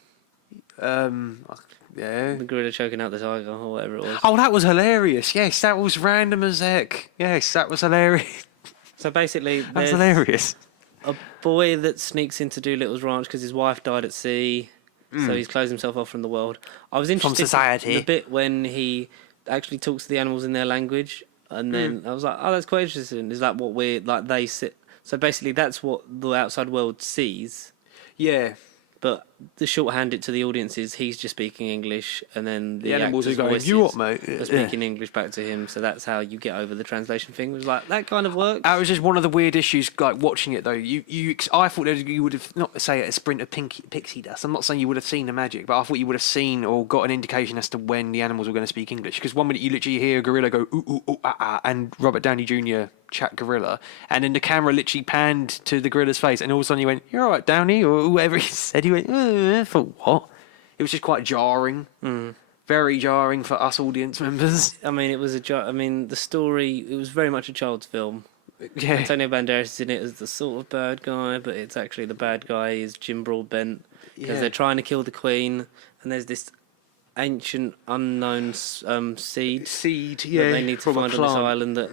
Yeah. The gorilla choking out the tiger or whatever it was. Oh, that was hilarious. Yes, that was random as heck. Yes, that was hilarious. So basically, That was there's hilarious. a boy that sneaks into Dolittle's ranch because his wife died at sea. So he's closed himself off from the world. I was interested society. in the bit when he actually talks to the animals in their language, and then I was like, "Oh, that's quite interesting." Is that what we're like? They sit. So basically, that's what the outside world sees. Yeah. But the shorthand it to the audience is he's just speaking English, and then the animals are actors' going, voices "You what, mate?" are Yeah. speaking English back to him. So that's how you get over the translation thing. It was like that kind of works. That was just one of the weird issues, like watching it though. I thought that you would have not say a sprint of pixie dust. I'm not saying you would have seen the magic, but I thought you would have seen or got an indication as to when the animals were going to speak English. Because one minute you literally hear a gorilla go ooh ooh ooh ah ah, and Robert Downey Jr. chat gorilla, and then the camera literally panned to the gorilla's face, and all of a sudden he went, "You're all right, Downey," or whoever he said. He went, "For what?" It was just quite jarring. Very jarring for us audience members. I mean, it was the story. It was very much a child's film. Yeah. Antonio Banderas is in it as the sort of bad guy, but it's actually the bad guy is Jim Broadbent because Yeah. they're trying to kill the Queen, and there's this ancient unknown seed Seed, that yeah. they need to from a find on this plant. island that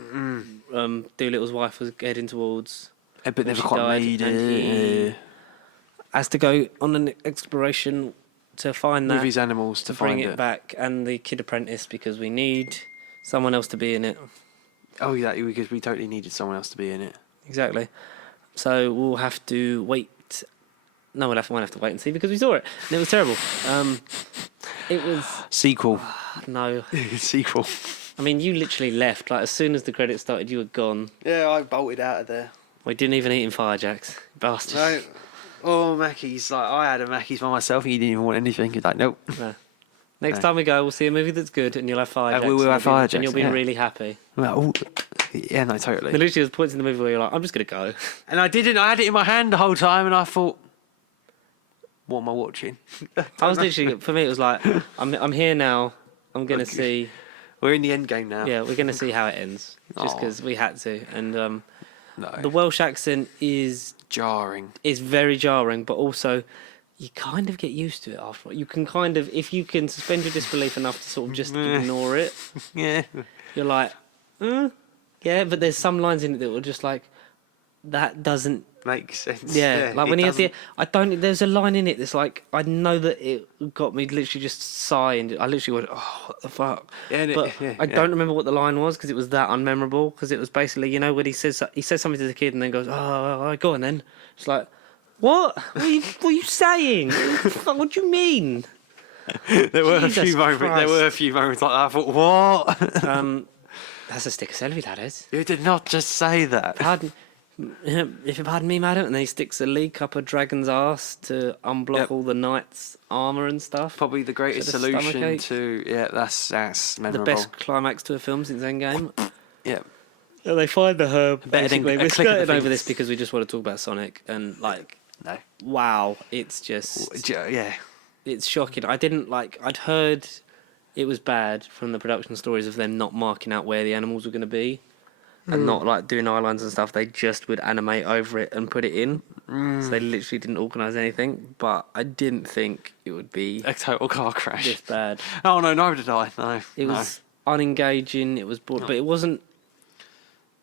Doolittle's wife was heading towards. But when never she quite died, made and it. he has to go on an exploration to find that, With his animals to bring find it back, and the kid apprentice because we need someone else to be in it. Oh, yeah, because we totally needed someone else to be in it. Exactly. So we'll have to wait. No, we'll have to wait and see because we saw it and it was terrible. It was Sequel. no. Sequel. I mean, you literally left like as soon as the credits started. You were gone. Yeah, I bolted out of there. We didn't even eat in Fire Jacks, bastard. No. Oh, Mackey's. Like, I had a Mackey's by myself and you didn't even want anything. He's like, nope. No. Next No. time we go, we'll see a movie that's good and you'll have Fire Jacks. we will and have you'll be- Fire and Jacks, you'll be yeah. really happy. Well, yeah, no, totally. There literally was points in the movie where you're like, I'm just gonna go. And I didn't. I had it in my hand the whole time and I thought, what am I watching? I was literally, for me, it was like, I'm here now. I'm gonna see. We're in the end game now. Yeah, we're gonna see how it ends, just Aw. because we had to. And No. the Welsh accent is Jarring. very jarring, but also you kind of get used to it after. You can kind of, if you can suspend your disbelief enough to sort of just ignore it, Yeah. you're like, yeah. But there's some lines in it that were just like, that doesn't. Makes sense. Yeah, like it when he had the, doesn't- there's a line in it that's like, I know that it got me literally just sighing. I literally went, oh, what the fuck? Yeah, and But I don't remember what the line was because it was that unmemorable. Because it was basically, you know, when he says something to the kid and then goes, oh, go on then. It's like, what? What are you saying? What do you mean? There were a Jesus few moments. There Christ. were a few moments like that. I thought, what? That's a stick of celery, that is. You did not just say that. Pardon. If you pardon me, madam, and then he sticks a leak up a dragon's ass to unblock Yep. all the knight's armour and stuff. Probably the greatest So the solution stomachache. to that's The memorable. best climax to a film since Endgame. Yeah. They find the herb. Better than Basically, a we're click of the skirting over fingers. this because we just want to talk about Sonic and like No. wow, it's just Yeah. it's shocking. I'd heard it was bad from the production stories of them not marking out where the animals were going to be and not like doing eye lines and stuff. They just would animate over it and put it in. So they literally didn't organise anything. But I didn't think it would be A total car crash. this bad. Oh no, neither did I. No. It was unengaging. It was but it wasn't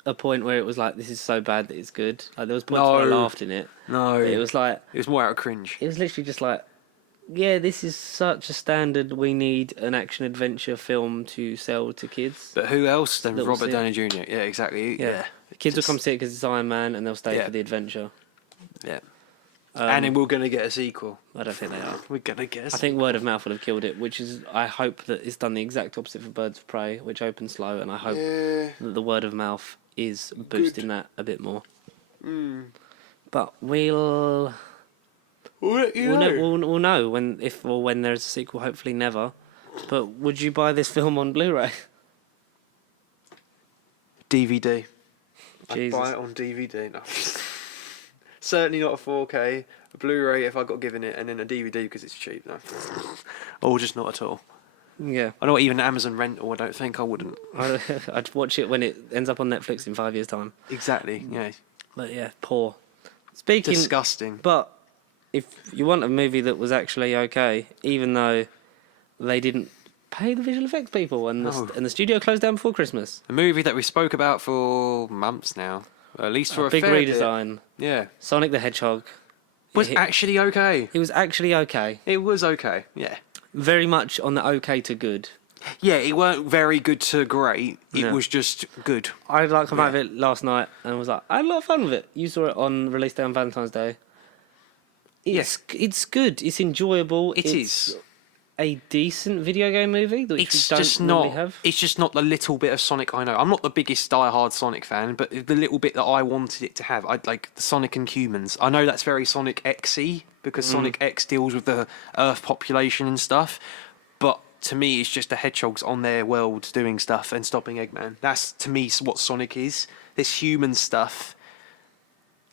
a point where it was like, this is so bad that it's good. Like, there was points where I laughed in it. No. But it was like, It was more out of cringe. it was literally just like, yeah, this is such a standard. We need an action adventure film to sell to kids. But who else than That will Robert see Downey Jr.? Yeah, exactly. Yeah. Kids will come see it because it's Iron Man and they'll stay Yeah. for the adventure. Yeah. And then we're going to get a sequel. I don't think they are. We're going to get a sequel. I think word of mouth would have killed it, which is, I hope that it's done the exact opposite for Birds of Prey, which opens slow, and I hope that the word of mouth is boosting that a bit more. But we'll know when there's a sequel. Hopefully never. But would you buy this film on Blu-ray? DVD. Jesus. I'd buy it on DVD. No. Certainly not a 4K. A Blu-ray if I got given it, and then a DVD because it's cheap. No. Or just not at all. Yeah. I know even Amazon rental. I don't think I wouldn't. I'd watch it when it ends up on Netflix in 5 years' time. Exactly. Yeah. But yeah, poor. Speaking. Disgusting. But if you want a movie that was actually okay, even though they didn't pay the visual effects people and the studio closed down before Christmas. A movie that we spoke about for months now. At least for a big fair redesign. Bit. Yeah. Sonic the Hedgehog. Was actually okay. It was actually okay. It was okay. Yeah. Very much on the okay to good. Yeah, it weren't very good to great. It was just good. I come out of it last night and was like, I had a lot of fun with it. You saw it on release day on Valentine's Day. It's good. It's enjoyable. It's a decent video game movie that it's we don't just normally not. have. It's just not the little bit of Sonic I know. I'm not the biggest die-hard Sonic fan, but the little bit that I wanted it to have, I like Sonic and humans. I know that's very Sonic X-y because Sonic X deals with the Earth population and stuff, but to me, it's just the hedgehogs on their world doing stuff and stopping Eggman. That's to me what Sonic is. This human stuff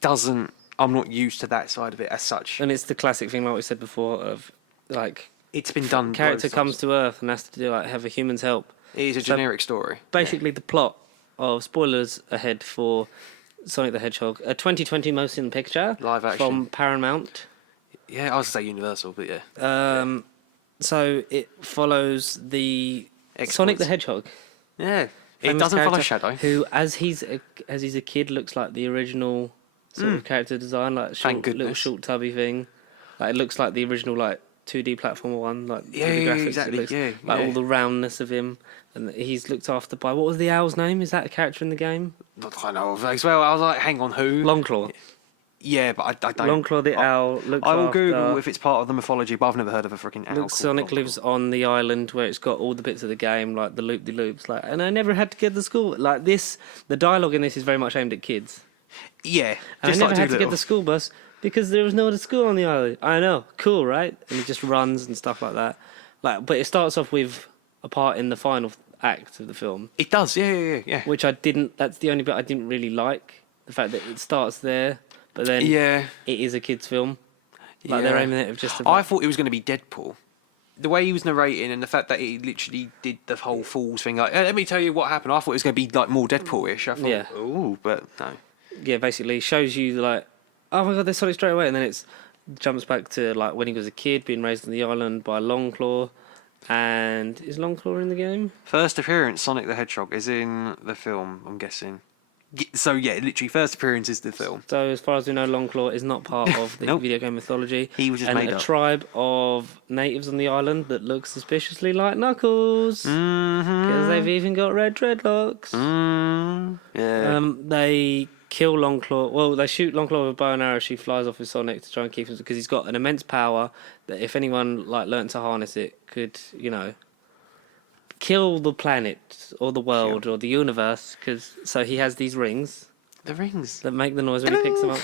doesn't. I'm not used to that side of it as such. And it's the classic thing, like we said before, of like It's been done. character both comes times. to Earth and has to do have a human's help. It is a So generic story. Basically, the plot of spoilers ahead for Sonic the Hedgehog, a 2020 motion picture Live action. from Paramount. Yeah, I was gonna say Universal, but yeah. So it follows the Exploits. Sonic the Hedgehog. Yeah, it famous doesn't follow character Shadow. Who, as he's a kid, looks like the original sort of character design, like Thank little goodness. short tubby thing. Like it looks like the original 2D platformer one, like Yeah, the yeah, graphics. exactly, It looks yeah, like yeah. all the roundness of him, and he's looked after by what was the owl's name? Is that a character in the game? I know of as well. I was like, hang on, who? Longclaw. Yeah, but I don't. Longclaw the owl looks I will after. Google if it's part of the mythology, but I've never heard of a freaking owl. Look, called Sonic Longclaw. lives on the island where it's got all the bits of the game, like the loop-de-loops. And I never had to get to school. Like this, the dialogue in this is very much aimed at kids. Yeah, And I just never like had to get Dolittle. the school bus because there was no other school on the island. I know, cool, right? And he just runs and stuff like that. But it starts off with a part in the final act of the film, It does, yeah. which I didn't. That's the only bit I didn't really like. The fact that it starts there, but then Yeah, it is a kids' film. Like yeah. they're aiming it at just. I thought it was going to be Deadpool. The way he was narrating and the fact that he literally did the whole Fools thing, like, let me tell you what happened. I thought it was going to be like more Deadpool-ish. I thought, Yeah. ooh, but no. Yeah, basically shows you like, oh my god, there's Sonic straight away, and then it's jumps back to like when he was a kid, being raised on the island by Longclaw, and is Longclaw in the game? First appearance, Sonic the Hedgehog, is in the film, I'm guessing. So, yeah, literally, first appearance is the film. So as far as we know, Longclaw is not part of the Nope. video game mythology. He was just and made a up. tribe of natives on the island that look suspiciously like Knuckles, because they've even got red dreadlocks. Yeah. They kill Longclaw. Well, they shoot Longclaw with a bow and arrow. She flies off with Sonic to try and keep him, because he's got an immense power that if anyone learnt to harness it, could kill the planet or the world or the universe. So he has these rings The rings. that make the noise when he picks them up.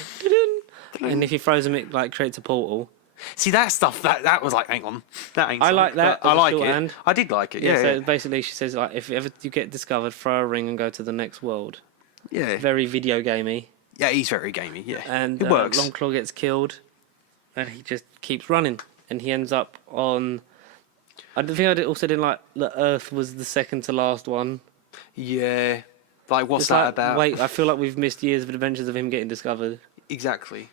And if he throws them, it creates a portal. See, that stuff, that was like, hang on. That ain't I Sonic, like that but I as a like it. shorthand. I did like it, Yeah, yeah. so basically she says, like, if ever you get discovered, throw a ring and go to the next world. Yeah. Very video gamey. Yeah, he's very gamey, yeah. And it works. Longclaw gets killed. and he just keeps running, and he ends up on. I think I also didn't like that Earth was the second to last one. Yeah. Like, what's It's that like, about? wait, I feel like we've missed years of adventures of him getting discovered. Exactly.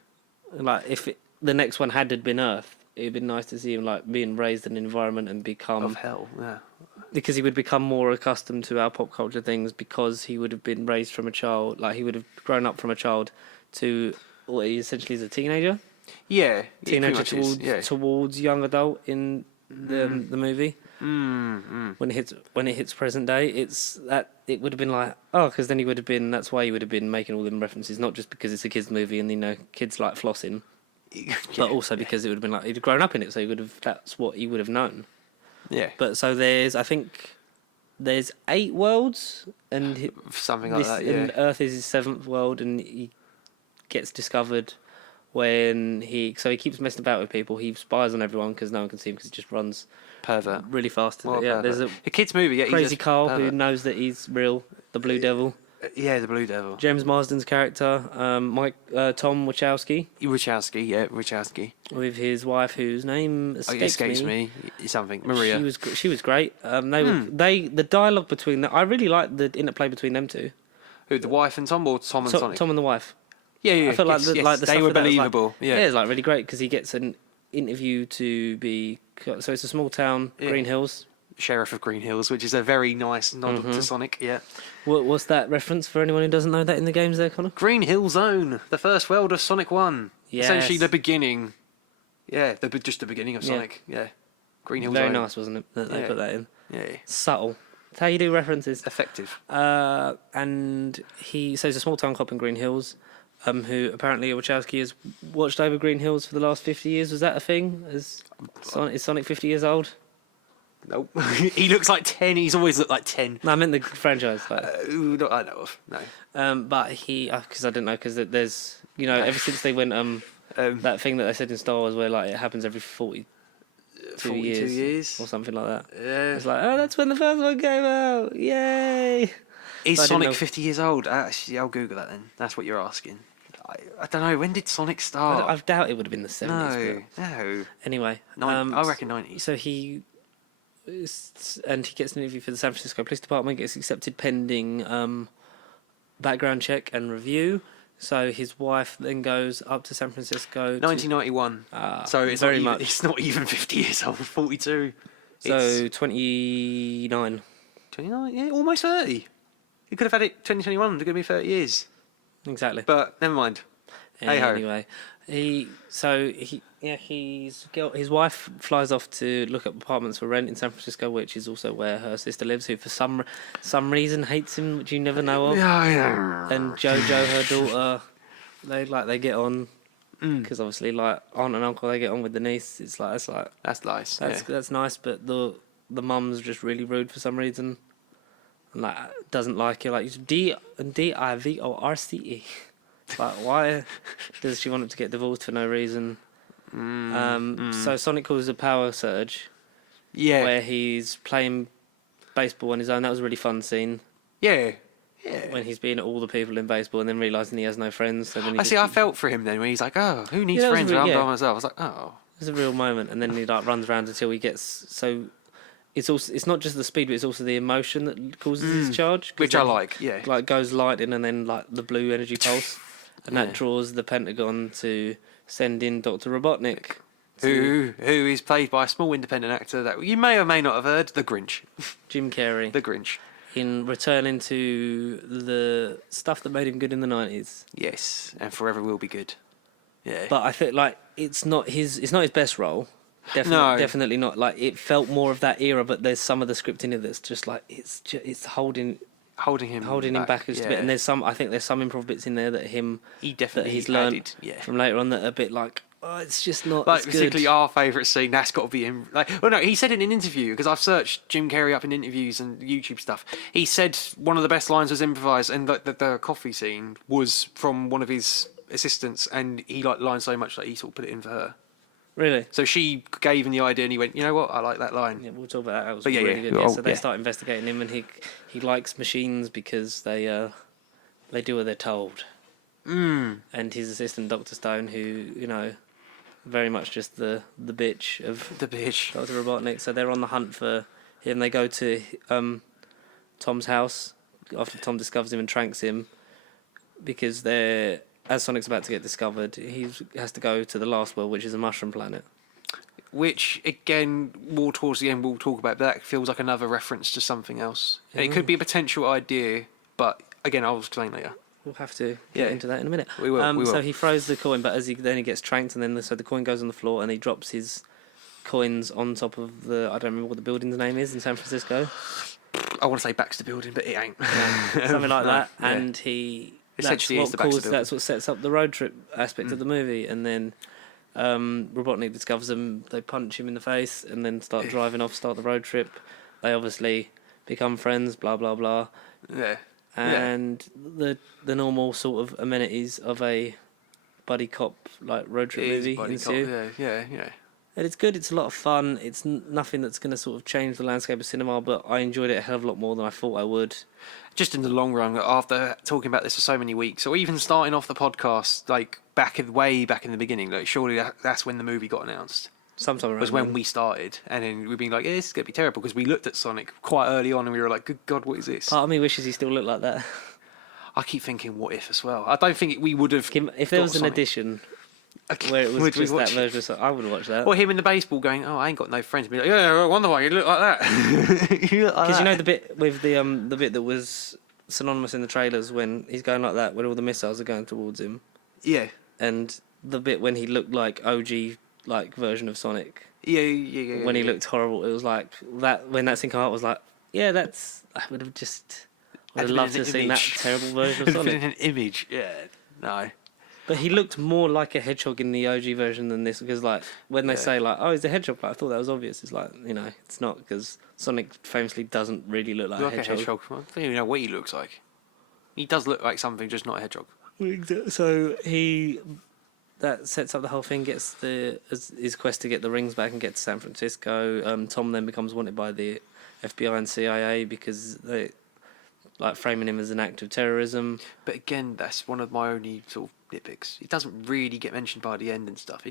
Like, if the next one had been Earth, it'd been nice to see him like being raised in an environment and become Of hell, yeah. because he would become more accustomed to our pop culture things because he would have been raised from a child, like he would have grown up from a child to what he essentially is a teenager. Yeah. Teenager pretty much is, towards young adult in the movie. When it hits present day, it's that it would have been like because then he would have been that's why he would have been making all them references, not just because it's a kids movie and kids like flossing, but also because it would have been like he'd grown up in it, so he would have that's what he would have known. Yeah. But so there's 8 worlds and Something like that, yeah. and Earth is his 7th world, and he gets discovered when he keeps messing about with people. He spies on everyone because no one can see him because he just runs Pervert. really fast. Well, yeah, pervert. there's A kid's movie, yeah. crazy he's Carl pervert. who knows that he's real, the Blue Devil. Yeah, the Blue Devil. James Marsden's character, Tom Wachowski, Wachowski. with his wife whose name escapes me. Something. Maria. She was great. The dialogue between them. I really liked the interplay between them two. Who, the wife and Tom, or Tom and Sonic? Tom and the wife. Yeah. I felt like the they stuff were with that was believable. yeah, it's like really great because he gets an interview to be. So it's a small town, Green Hills. Sheriff of Green Hills, which is a very nice nod to Sonic. Yeah. What's that reference for anyone who doesn't know that in the games there, Connor? Green Hill Zone, the first world of Sonic 1. Yes. Essentially the beginning. Yeah, just the beginning of Sonic. Yeah. Green Hill Very Zone. nice, wasn't it? That they put that in. Yeah. Subtle. That's how you do references. Effective. And so he's a small town cop in Green Hills, who apparently Wachowski has watched over Green Hills for the last 50 years. Was that a thing? Is Sonic 50 years old? Nope. He looks like 10. He's always looked like 10. No, I meant the franchise. Like. Not I know of. No. But he, because I didn't know, because there's, ever since they went, that thing that they said in Star Wars where like it happens every 42 years or something like that. Yeah. It's like, that's when the first one came out. Yay! Is So Sonic 50 years old? Actually, I'll Google that then. That's what you're asking. I don't know. When did Sonic start? I doubt it would have been the 70s. No. Anyway, I reckon 90s. So he gets an interview for the San Francisco Police Department, gets accepted pending background check and review. So his wife then goes up to San Francisco. 1991. So it's very not even, much. It's not even 50 years old. 42. So 29. 29. Yeah, almost 30. You could have had it 2021. It's going to be 30 years. Exactly. But never mind. Hey-ho. Anyway, his wife flies off to look up apartments for rent in San Francisco, which is also where her sister lives, who for some reason hates him, which you never know of. Yeah. And Jojo, her daughter, they get on because obviously like aunt and uncle they get on with the niece. It's like That's nice. that's nice, but the mum's just really rude for some reason, and like doesn't like it. Like Divorce. Like, why does she want him to get divorced for no reason? So Sonic causes a power surge. Yeah. Where he's playing baseball on his own. That was a really fun scene. Yeah. When he's being at all the people in baseball and then realising he has no friends. So then I felt for him then when he's like, oh, who needs friends? I'm by myself. I was like, oh. It's a real moment. And then he like runs around until he gets so. It's not just the speed, but it's also the emotion that causes his charge. Which I like, yeah. Like goes lightning and then like the blue energy pulse. And that draws the Pentagon to send in Dr. Robotnik. Who is played by a small independent actor that you may or may not have heard, the Grinch. Jim Carrey. The Grinch. In returning to the stuff that made him good in the 90s. Yes, and forever will be good. Yeah. But I think like it's not his best role. Definitely not. Like it felt more of that era, but there's some of the script in it that's just like it's holding him back just a bit. And there's some improv bits in there that he's learned from later on that are a bit like it's just not like as particularly good. our favourite scene. That's got to be him. Like, well, no, he said in an interview because I've searched Jim Carrey up in interviews and YouTube stuff. He said one of the best lines was improvised, and the coffee scene was from one of his assistants, and he liked the line so much that he sort of put it in for her. Really? So she gave him the idea, and he went, "You know what? I like that line." Yeah, we'll talk about that. That was But really good. Yeah, so they yeah. start investigating him, and he likes machines because they do what they're told. And his assistant, Dr. Stone, who very much just the bitch of The bitch. Dr. Robotnik. So they're on the hunt for him. They go to Tom's house after Tom discovers him and tranks him because as Sonic's about to get discovered, he has to go to the last world, which is a mushroom planet. Which, again, more towards the end we'll talk about, but that feels like another reference to something else. And it could be a potential idea, but, again, I'll explain later. We'll have to get into that in a minute. We will. So he throws the coin, but he gets tranked, and then so the coin goes on the floor, and he drops his coins on top of I don't remember what the building's name is in San Francisco. I want to say Baxter Building, but it ain't. Something like that. Yeah. And he... Essentially, it's the Baxter Building. That's what sets up the road trip aspect of the movie, and then... Robotnik discovers him, they punch him in the face and then start driving off, start the road trip. They obviously become friends, blah blah blah. Yeah. And the normal sort of amenities of a buddy cop like road trip movie ensue. Yeah. And it's good, it's a lot of fun. It's nothing that's going to sort of change the landscape of cinema, but I enjoyed it a hell of a lot more than I thought I would. Just in the long run, after talking about this for so many weeks, or even starting off the podcast, like way back in the beginning, like surely that's when the movie got announced. Sometime around was when we started, and then we've been like, yeah, this is going to be terrible, because we looked at Sonic quite early on and we were like, good God, what is this? Part of me wishes he still looked like that. I keep thinking, what if as well? I don't think we would have... If there was an edition... Where it was just that version of Sonic, I would watch that. Or him in the baseball going, I ain't got no friends. Be like, yeah, I wonder why you look like that. Because you know the bit with the bit that was synonymous in the trailers when he's going like that, when all the missiles are going towards him. Yeah. And the bit when he looked like OG version of Sonic. Yeah. When he looked horrible, it was like that. When that scene came out, I was like, yeah, that's. I would have loved to have seen that terrible version of Sonic. An image, yeah. No. But he looked more like a hedgehog in the OG version than this, because like when they say like, "Oh, he's a hedgehog," I thought that was obvious. It's like, it's not, because Sonic famously doesn't really look like a hedgehog. I don't even know what he looks like. He does look like something, just not a hedgehog. So that sets up the whole thing. Gets his quest to get the rings back and get to San Francisco. Tom then becomes wanted by the FBI and CIA because they like framing him as an act of terrorism. But again, that's one of my only sort of nitpicks. It doesn't really get mentioned by the end and stuff.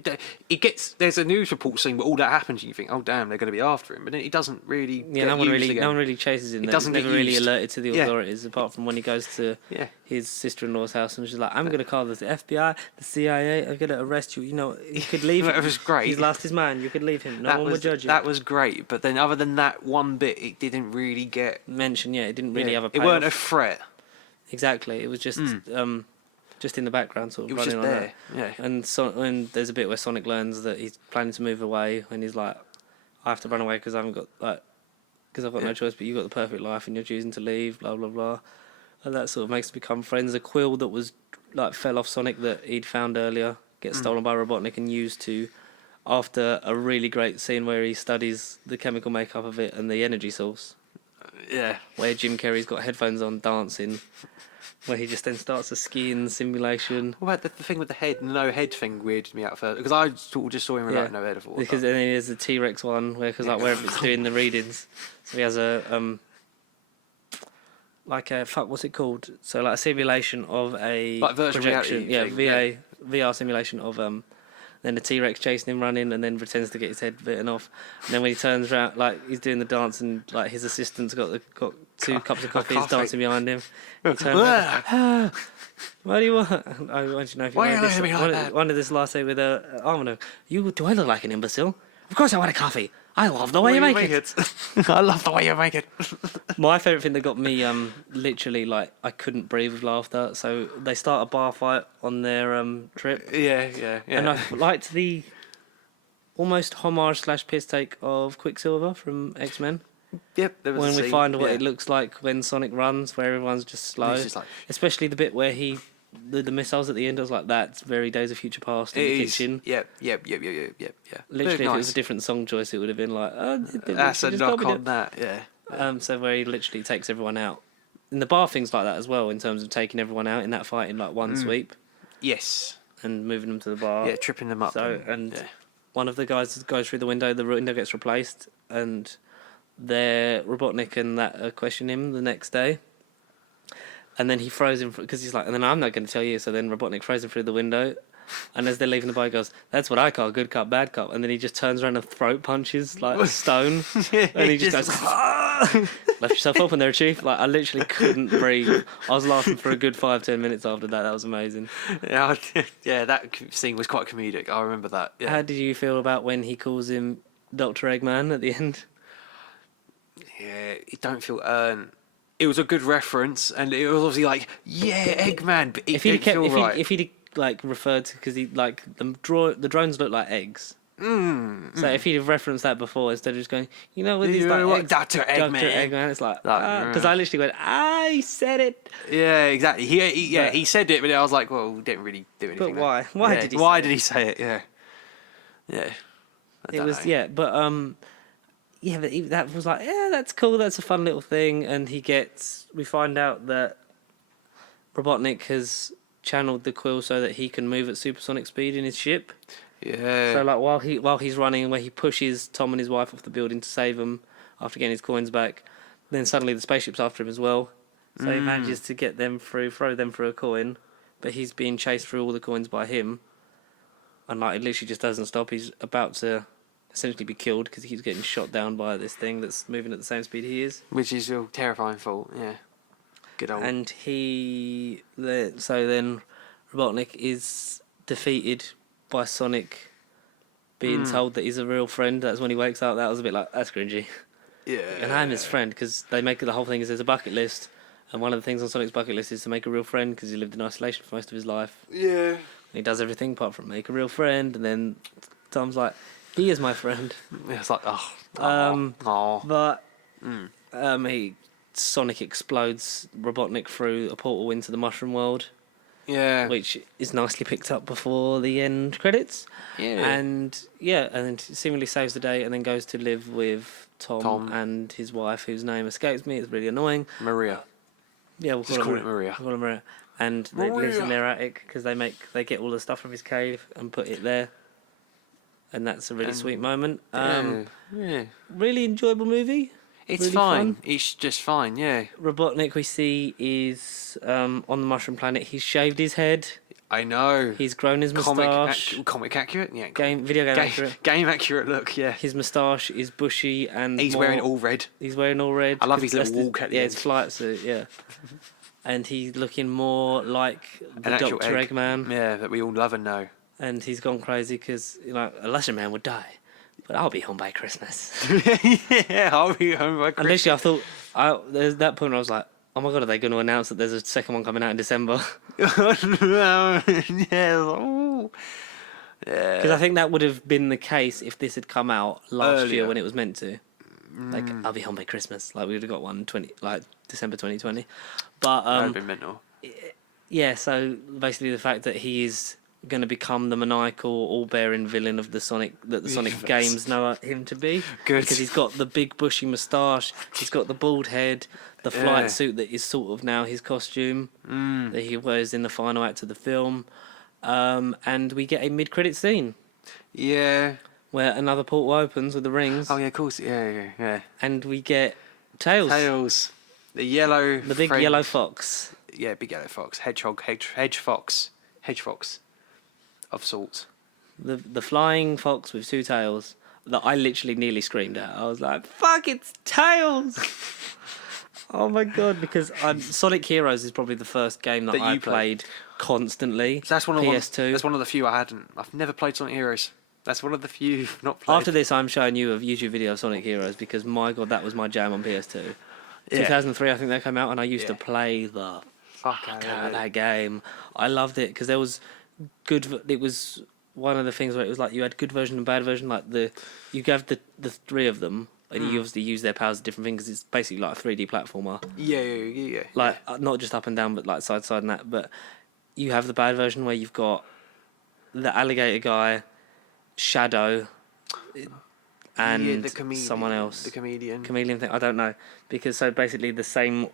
There's a news report saying where all that happens and you think, oh damn, they're going to be after him, but it doesn't really. Yeah, no one really chases him. He's never really alerted to the authorities, apart from when he goes to his sister-in-law's house and she's like, I'm going to call the FBI, the CIA. I'm going to arrest you. You could leave. That was great. He's lost his mind. You could leave him. No one would judge you. That was great, but then other than that one bit, it didn't really get mentioned. Yeah, it didn't really have a payoff. It weren't a threat. Exactly. It was just just in the background, sort of. It was running just on there. Yeah. And there's a bit where Sonic learns that he's planning to move away, and he's like, I have to run away because I've got no choice. But you've got the perfect life, and you're choosing to leave. Blah blah blah. And that sort of makes them become friends. A quill that was fell off Sonic that he'd found earlier gets stolen by Robotnik and used to, after a really great scene where he studies the chemical makeup of it and the energy source. Yeah. Where Jim Carrey's got headphones on dancing, where he just then starts a skiing simulation. What about the thing with the no head thing weirded me out first? Because I sort of just saw him without no head before. Because then there's the T-Rex one, where wherever it's doing the readings. So he has what's it called? So like a simulation of a virtual projection. reality. VR simulation of then the T-Rex chasing him running and then pretends to get his head bitten off. And then when he turns around, he's doing the dance and his assistant's got two cups of coffee, he's dancing behind him. He turns around, what do you want? I want to know if you wanted this latte with almond. Do I look like an imbecile? Of course I want a coffee. I love the way you make it. I love the way you make it. My favourite thing that got me literally I couldn't breathe with laughter. So they start a bar fight on their trip. Yeah. And I liked the almost homage / piss take of Quicksilver from X-Men. Yep. There was when we find what it looks like when Sonic runs, where everyone's just slow. Just especially the bit where the missiles at the end, I was like, that's very Days of Future Past in the kitchen. Yep. Literally, if it was a different song choice, it would have been like, that's a knock on that, yeah. So where he literally takes everyone out. And the bar thing's like that as well, in terms of taking everyone out in that fight in one sweep. Yes. And moving them to the bar. Yeah, tripping them up. One of the guys goes through the window gets replaced, and Robotnik and that question him the next day. And then he throws him, because he's like, and then I'm not going to tell you. So then Robotnik throws him through the window, And as they're leaving the bar, he goes, "That's what I call a good cop, bad cop." And then he just turns around and throat punches like a stone. And he just goes, "Ah!" Left yourself open there, Chief. Like, I literally couldn't breathe. I was laughing for a good 5-10 minutes after that. That was amazing. Yeah, that scene was quite comedic. I remember that. Yeah. How did you feel about when he calls him Dr. Eggman at the end? Yeah, it don't feel earned. It was a good reference, and it was obviously like, yeah, Eggman. But it If he'd didn't kept, feel right. if he'd like referred to, because he like the drones look like eggs. So if he'd have referenced that before instead of just going, with these like eggs, Dr. Eggman. Dr. Eggman, it's like, because I literally went, I said it. Yeah, exactly. He said it, but I was like, well, we didn't really do anything. But why? There. Why Yeah, did he? Why did he say it? Yeah. It was know. but that was like, yeah, that's cool. That's a fun little thing. And we find out that Robotnik has channeled the quill so that he can move at supersonic speed in his ship. Yeah. So like while he's running, where he pushes Tom and his wife off the building to save them after getting his coins back, then suddenly the spaceship's after him as well. So he manages to get them throw them through a coin, but he's being chased through all the coins by him. And like it literally just doesn't stop. He's about to essentially be killed because he's getting shot down by this thing that's moving at the same speed he is. Which is your terrifying fault. Yeah. Good old. And then Robotnik is defeated by Sonic being told that he's a real friend. That's when he wakes up. That was a bit like, that's cringy. Yeah. And I'm his friend, because they make the whole thing is there's a bucket list, and one of the things on Sonic's bucket list is to make a real friend, because he lived in isolation for most of his life. Yeah. And he does everything apart from make a real friend, and then Tom's like, he is my friend. It's like, Sonic explodes Robotnik through a portal into the mushroom world. Yeah. Which is nicely picked up before the end credits. Yeah. And then seemingly saves the day and then goes to live with Tom and his wife, whose name escapes me. It's really annoying. Maria. Yeah, we'll call it Maria. We'll call her Maria. And they lives in their attic because they get all the stuff from his cave and put it there. And that's a really sweet moment. Really enjoyable movie. It's really fine. Fun. It's just fine, yeah. Robotnik we see is on the mushroom planet. He's shaved his head. I know. He's grown his moustache. Comic accurate? Yeah. Video game accurate. Game accurate look, yeah. His moustache is bushy and He's wearing all red. He's wearing all red. I love his little walk at the end. his flight suit, yeah. And he's looking more like the Dr. Eggman. Yeah, that we all love and know. And he's gone crazy because, a lesser man would die. But I'll be home by Christmas. Yeah, I'll be home by Christmas. And literally, there's that point where I was like, oh my God, are they going to announce that there's a second one coming out in December? Yeah. Because I think that would have been the case if this had come out last year when it was meant to. Like, I'll be home by Christmas. Like, we would have got one December 2020. But, that would have been mental. Yeah, so basically the fact that he is going to become the maniacal, all-bearing villain of the Sonic games know him to be. Good. Because he's got the big bushy moustache, he's got the bald head, the flight suit that is sort of now his costume that he wears in the final act of the film. And we get a mid-credit scene. Yeah. Where another portal opens with the rings. Oh, yeah, of course. Yeah. And we get Tails. Tails. The yellow... The big yellow fox. Yeah, big yellow fox. Hedge fox of sorts. The flying fox with two tails that I literally nearly screamed at. I was like, fuck, it's Tails! Oh my God, because Sonic Heroes is probably the first game that I played constantly. So that's one of PS2. That's one of the few I hadn't. I've never played Sonic Heroes. That's one of the few I've not played. After this, I'm showing you a YouTube video of Sonic Heroes because, my God, that was my jam on PS2. Yeah. 2003, I think that came out, and I used to play the fuck out of that game. I loved it because there was good. It was one of the things where it was like you had good version and bad version. Like you have the three of them, and you obviously use their powers at different things. It's basically like a 3D platformer. Yeah. Like not just up and down, but like side to side and that. But you have the bad version where you've got the alligator guy, Shadow, and someone else. The comedian thing. I don't know, because so basically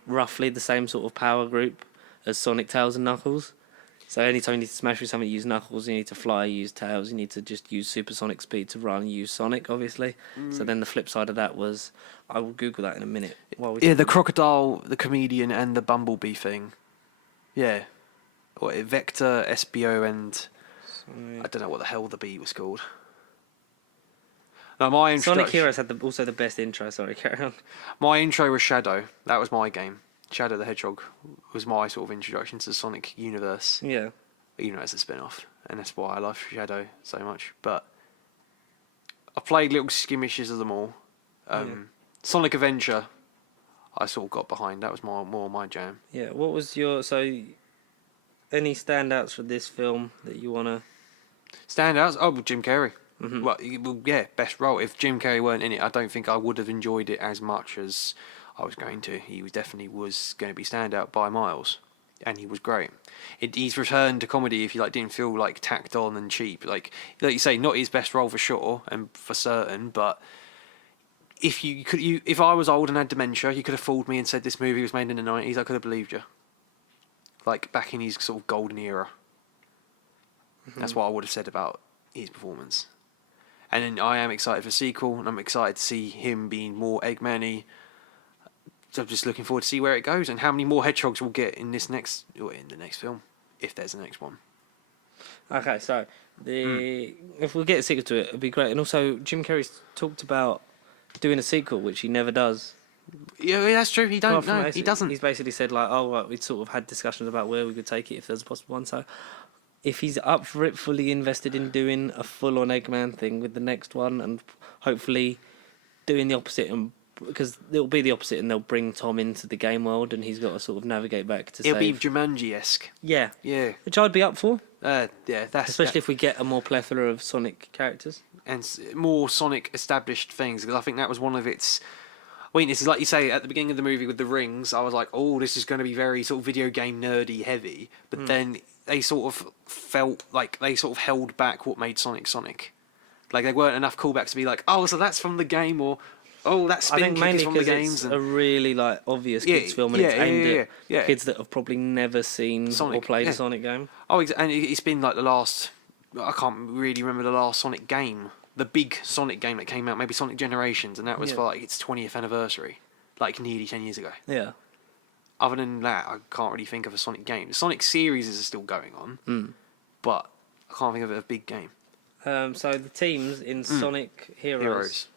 roughly the same sort of power group as Sonic, Tails, and Knuckles. So anytime you need to smash through something, you use Knuckles. You need to fly, you use Tails. You need to just use supersonic speed to run, you use Sonic, obviously. So then the flip side of that was, I will Google that in a minute. The crocodile, the comedian, and the bumblebee thing. Yeah. Vector, SBO, and I don't know what the hell the beat was called. No, my introduction. Sonic Heroes had also the best intro. Sorry, carry on. My intro was Shadow. That was my game. Shadow the Hedgehog was my sort of introduction to the Sonic universe. Yeah. Even though it's a spin-off, and that's why I love Shadow so much. But I played little skirmishes of them all. Sonic Adventure, I sort of got behind. That was more my jam. Yeah. What was your any standouts for this film that you wanna? Standouts? Oh, Jim Carrey. Mm-hmm. Well, yeah, best role. If Jim Carrey weren't in it, I don't think I would have enjoyed it as much as I was going to. He definitely was going to be standout by miles, and he was great. He's returned to comedy if you didn't feel tacked on and cheap. Like you say, not his best role for sure and for certain, but if I was old and had dementia, you could have fooled me and said this movie was made in the 90s. I could have believed you. Back in his sort of golden era. Mm-hmm. That's what I would have said about his performance. And then I am excited for the sequel, and I'm excited to see him being more Eggman-y. So I'm just looking forward to see where it goes and how many more hedgehogs we'll get in the next film, if there's a next one. Okay, so if we get a sequel to it, it'd be great. And also, Jim Carrey's talked about doing a sequel, which he never does. Yeah, that's true. He doesn't. He's basically said we'd sort of had discussions about where we could take it if there's a possible one. So if he's up for it, fully invested in doing a full-on Eggman thing with the next one, and hopefully doing the opposite, and because it'll be the opposite, and they'll bring Tom into the game world, and he's got to sort of navigate back to. It'll be Jumanji-esque. Yeah, yeah, which I'd be up for. Especially if we get a more plethora of Sonic characters and more Sonic established things, because I think that was one of its weaknesses. Like you say at the beginning of the movie with the rings, I was like, oh, this is going to be very sort of video game nerdy heavy, but then they sort of felt like they sort of held back what made Sonic. Like there weren't enough callbacks to be like, oh, so that's from the game, or oh, that spin kick is from the games. It's a really obvious kids film, and it's aimed at kids that have probably never seen Sonic, or played a Sonic game. Oh, and it's been the last. I can't really remember the last Sonic game, the big Sonic game that came out, maybe Sonic Generations, and that was for its 20th anniversary, nearly 10 years ago. Yeah. Other than that, I can't really think of a Sonic game. The Sonic series is still going on, but I can't think of a big game. So the teams in Sonic Heroes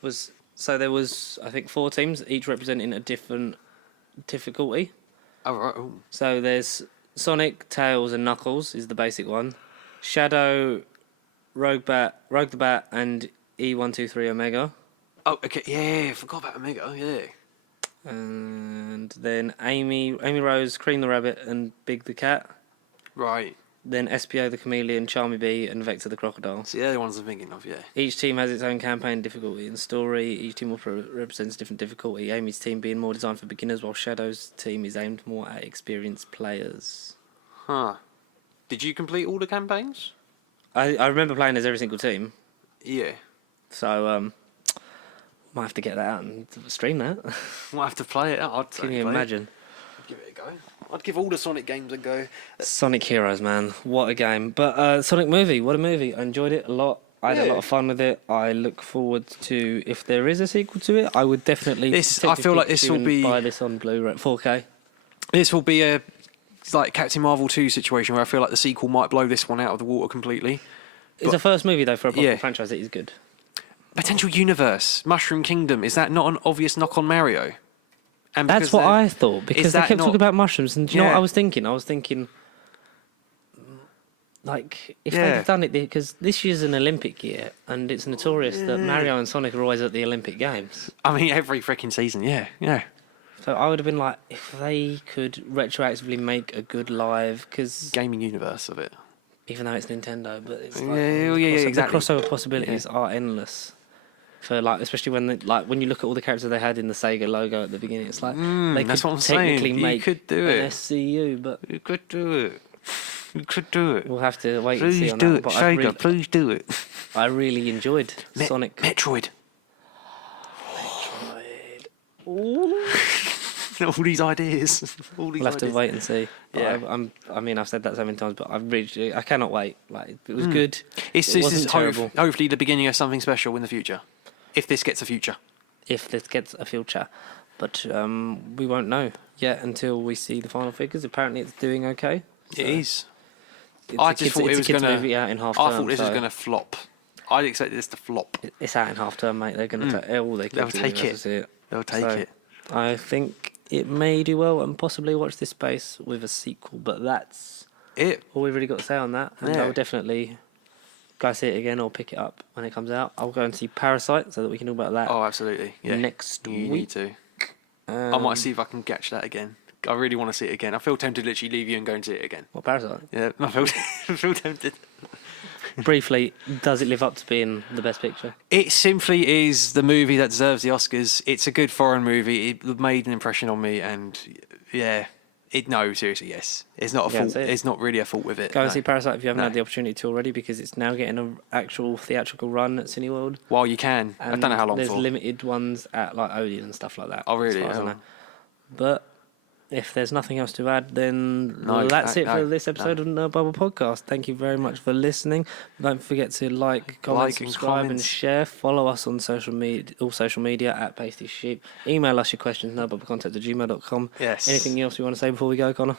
was. So there was, I think, 4 teams, each representing a different difficulty. Oh, right. Oh. So there's Sonic, Tails, and Knuckles is the basic one. Shadow, Rogue the Bat, and E123 Omega. Oh, okay. Yeah, I forgot about Omega. Yeah. And then Amy Rose, Cream the Rabbit, and Big the Cat. Right. Then SPO the Chameleon, Charmy Bee, and Vector the Crocodile. So the ones I'm thinking of, yeah. Each team has its own campaign, difficulty, and story. Each team also represents a different difficulty. Amy's team being more designed for beginners, while Shadow's team is aimed more at experienced players. Huh. Did you complete all the campaigns? I remember playing as every single team. Yeah. So, might have to get that out and stream that. Might have to play it out. Can you imagine? I'd give it a go. I'd give all the Sonic games a go. Sonic Heroes, man. What a game. But Sonic movie, what a movie. I enjoyed it a lot. I had a lot of fun with it. I look forward to, if there is a sequel to it, I would definitely I feel like this will be... buy this on Blu-ray, 4K. This will be a Captain Marvel 2 situation where I feel like the sequel might blow this one out of the water completely. It's a first movie, though, for a proper franchise that is good. Potential universe, Mushroom Kingdom, is that not an obvious knock on Mario? And that's what I thought, because they kept talking about mushrooms, and do you know what I was thinking? I was thinking, if they'd have done it, because this year's an Olympic year, and it's notorious that Mario and Sonic are always at the Olympic Games. I mean, every freaking season, yeah. So I would have been like, if they could retroactively make a good live, because... gaming universe of it. Even though it's Nintendo, but it's exactly. The crossover possibilities are endless. For especially when you look at all the characters they had in the Sega logo at the beginning, it's like they could technically make an SCU, but you could do it. You could do it. We'll have to wait and see on do that. It, but Sega, please do it. I really enjoyed Sonic. Metroid. Ooh. All these ideas. We'll have to wait and see. Yeah. I've said that so many times, but I cannot wait. It was good. This is hopefully the beginning of something special in the future. If this gets a future. But we won't know yet until we see the final figures. Apparently it's doing okay. So. It is. I just thought it was going to. movie out in half I term. thought this was so going to flop. I expected this to flop. It's out in half term, mate. They're going to take all they can. They'll take it. They'll take it. I think it may do well and possibly watch this space with a sequel, but that's it. All we've really got to say on that. And Yeah. I'll definitely go see it again or pick it up when it comes out. I'll go and see Parasite so that we can talk about that. Oh, absolutely. Yeah. Next you week. need to. I might see if I can catch that again. I really want to see it again. I feel tempted to literally leave you and go and see it again. What, Parasite? Yeah, I feel tempted. Briefly, does it live up to being the best picture? It simply is the movie that deserves the Oscars. It's a good foreign movie. It made an impression on me, and yeah, no, seriously, yes. It's not a fault. It's not really a fault with it. Go and see Parasite if you haven't had the opportunity to already, because it's now getting an actual theatrical run at Cineworld. While you can, I don't know how long there's for. There's limited ones at like Odeon and stuff like that. Oh, really? As far as I know. But if there's nothing else to add, then that's it for this episode of No Bubble Podcast. Thank you very much for listening. Don't forget to comment, subscribe, and share. Follow us on all social media at Pasty Sheep. Email us your questions, nobubblecontact@gmail.com. Yes. Anything else you want to say before we go, Connor?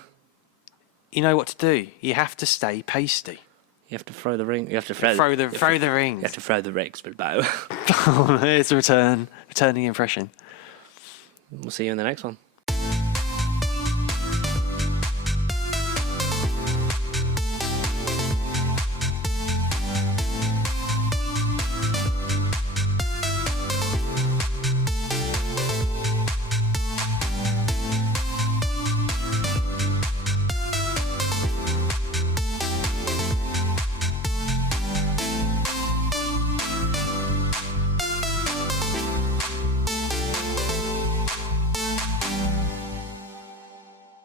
You know what to do. You have to stay pasty. You have to throw the ring. You have to throw the ring. You have to throw the rings, Bilbao. It's a returning impression. We'll see you in the next one.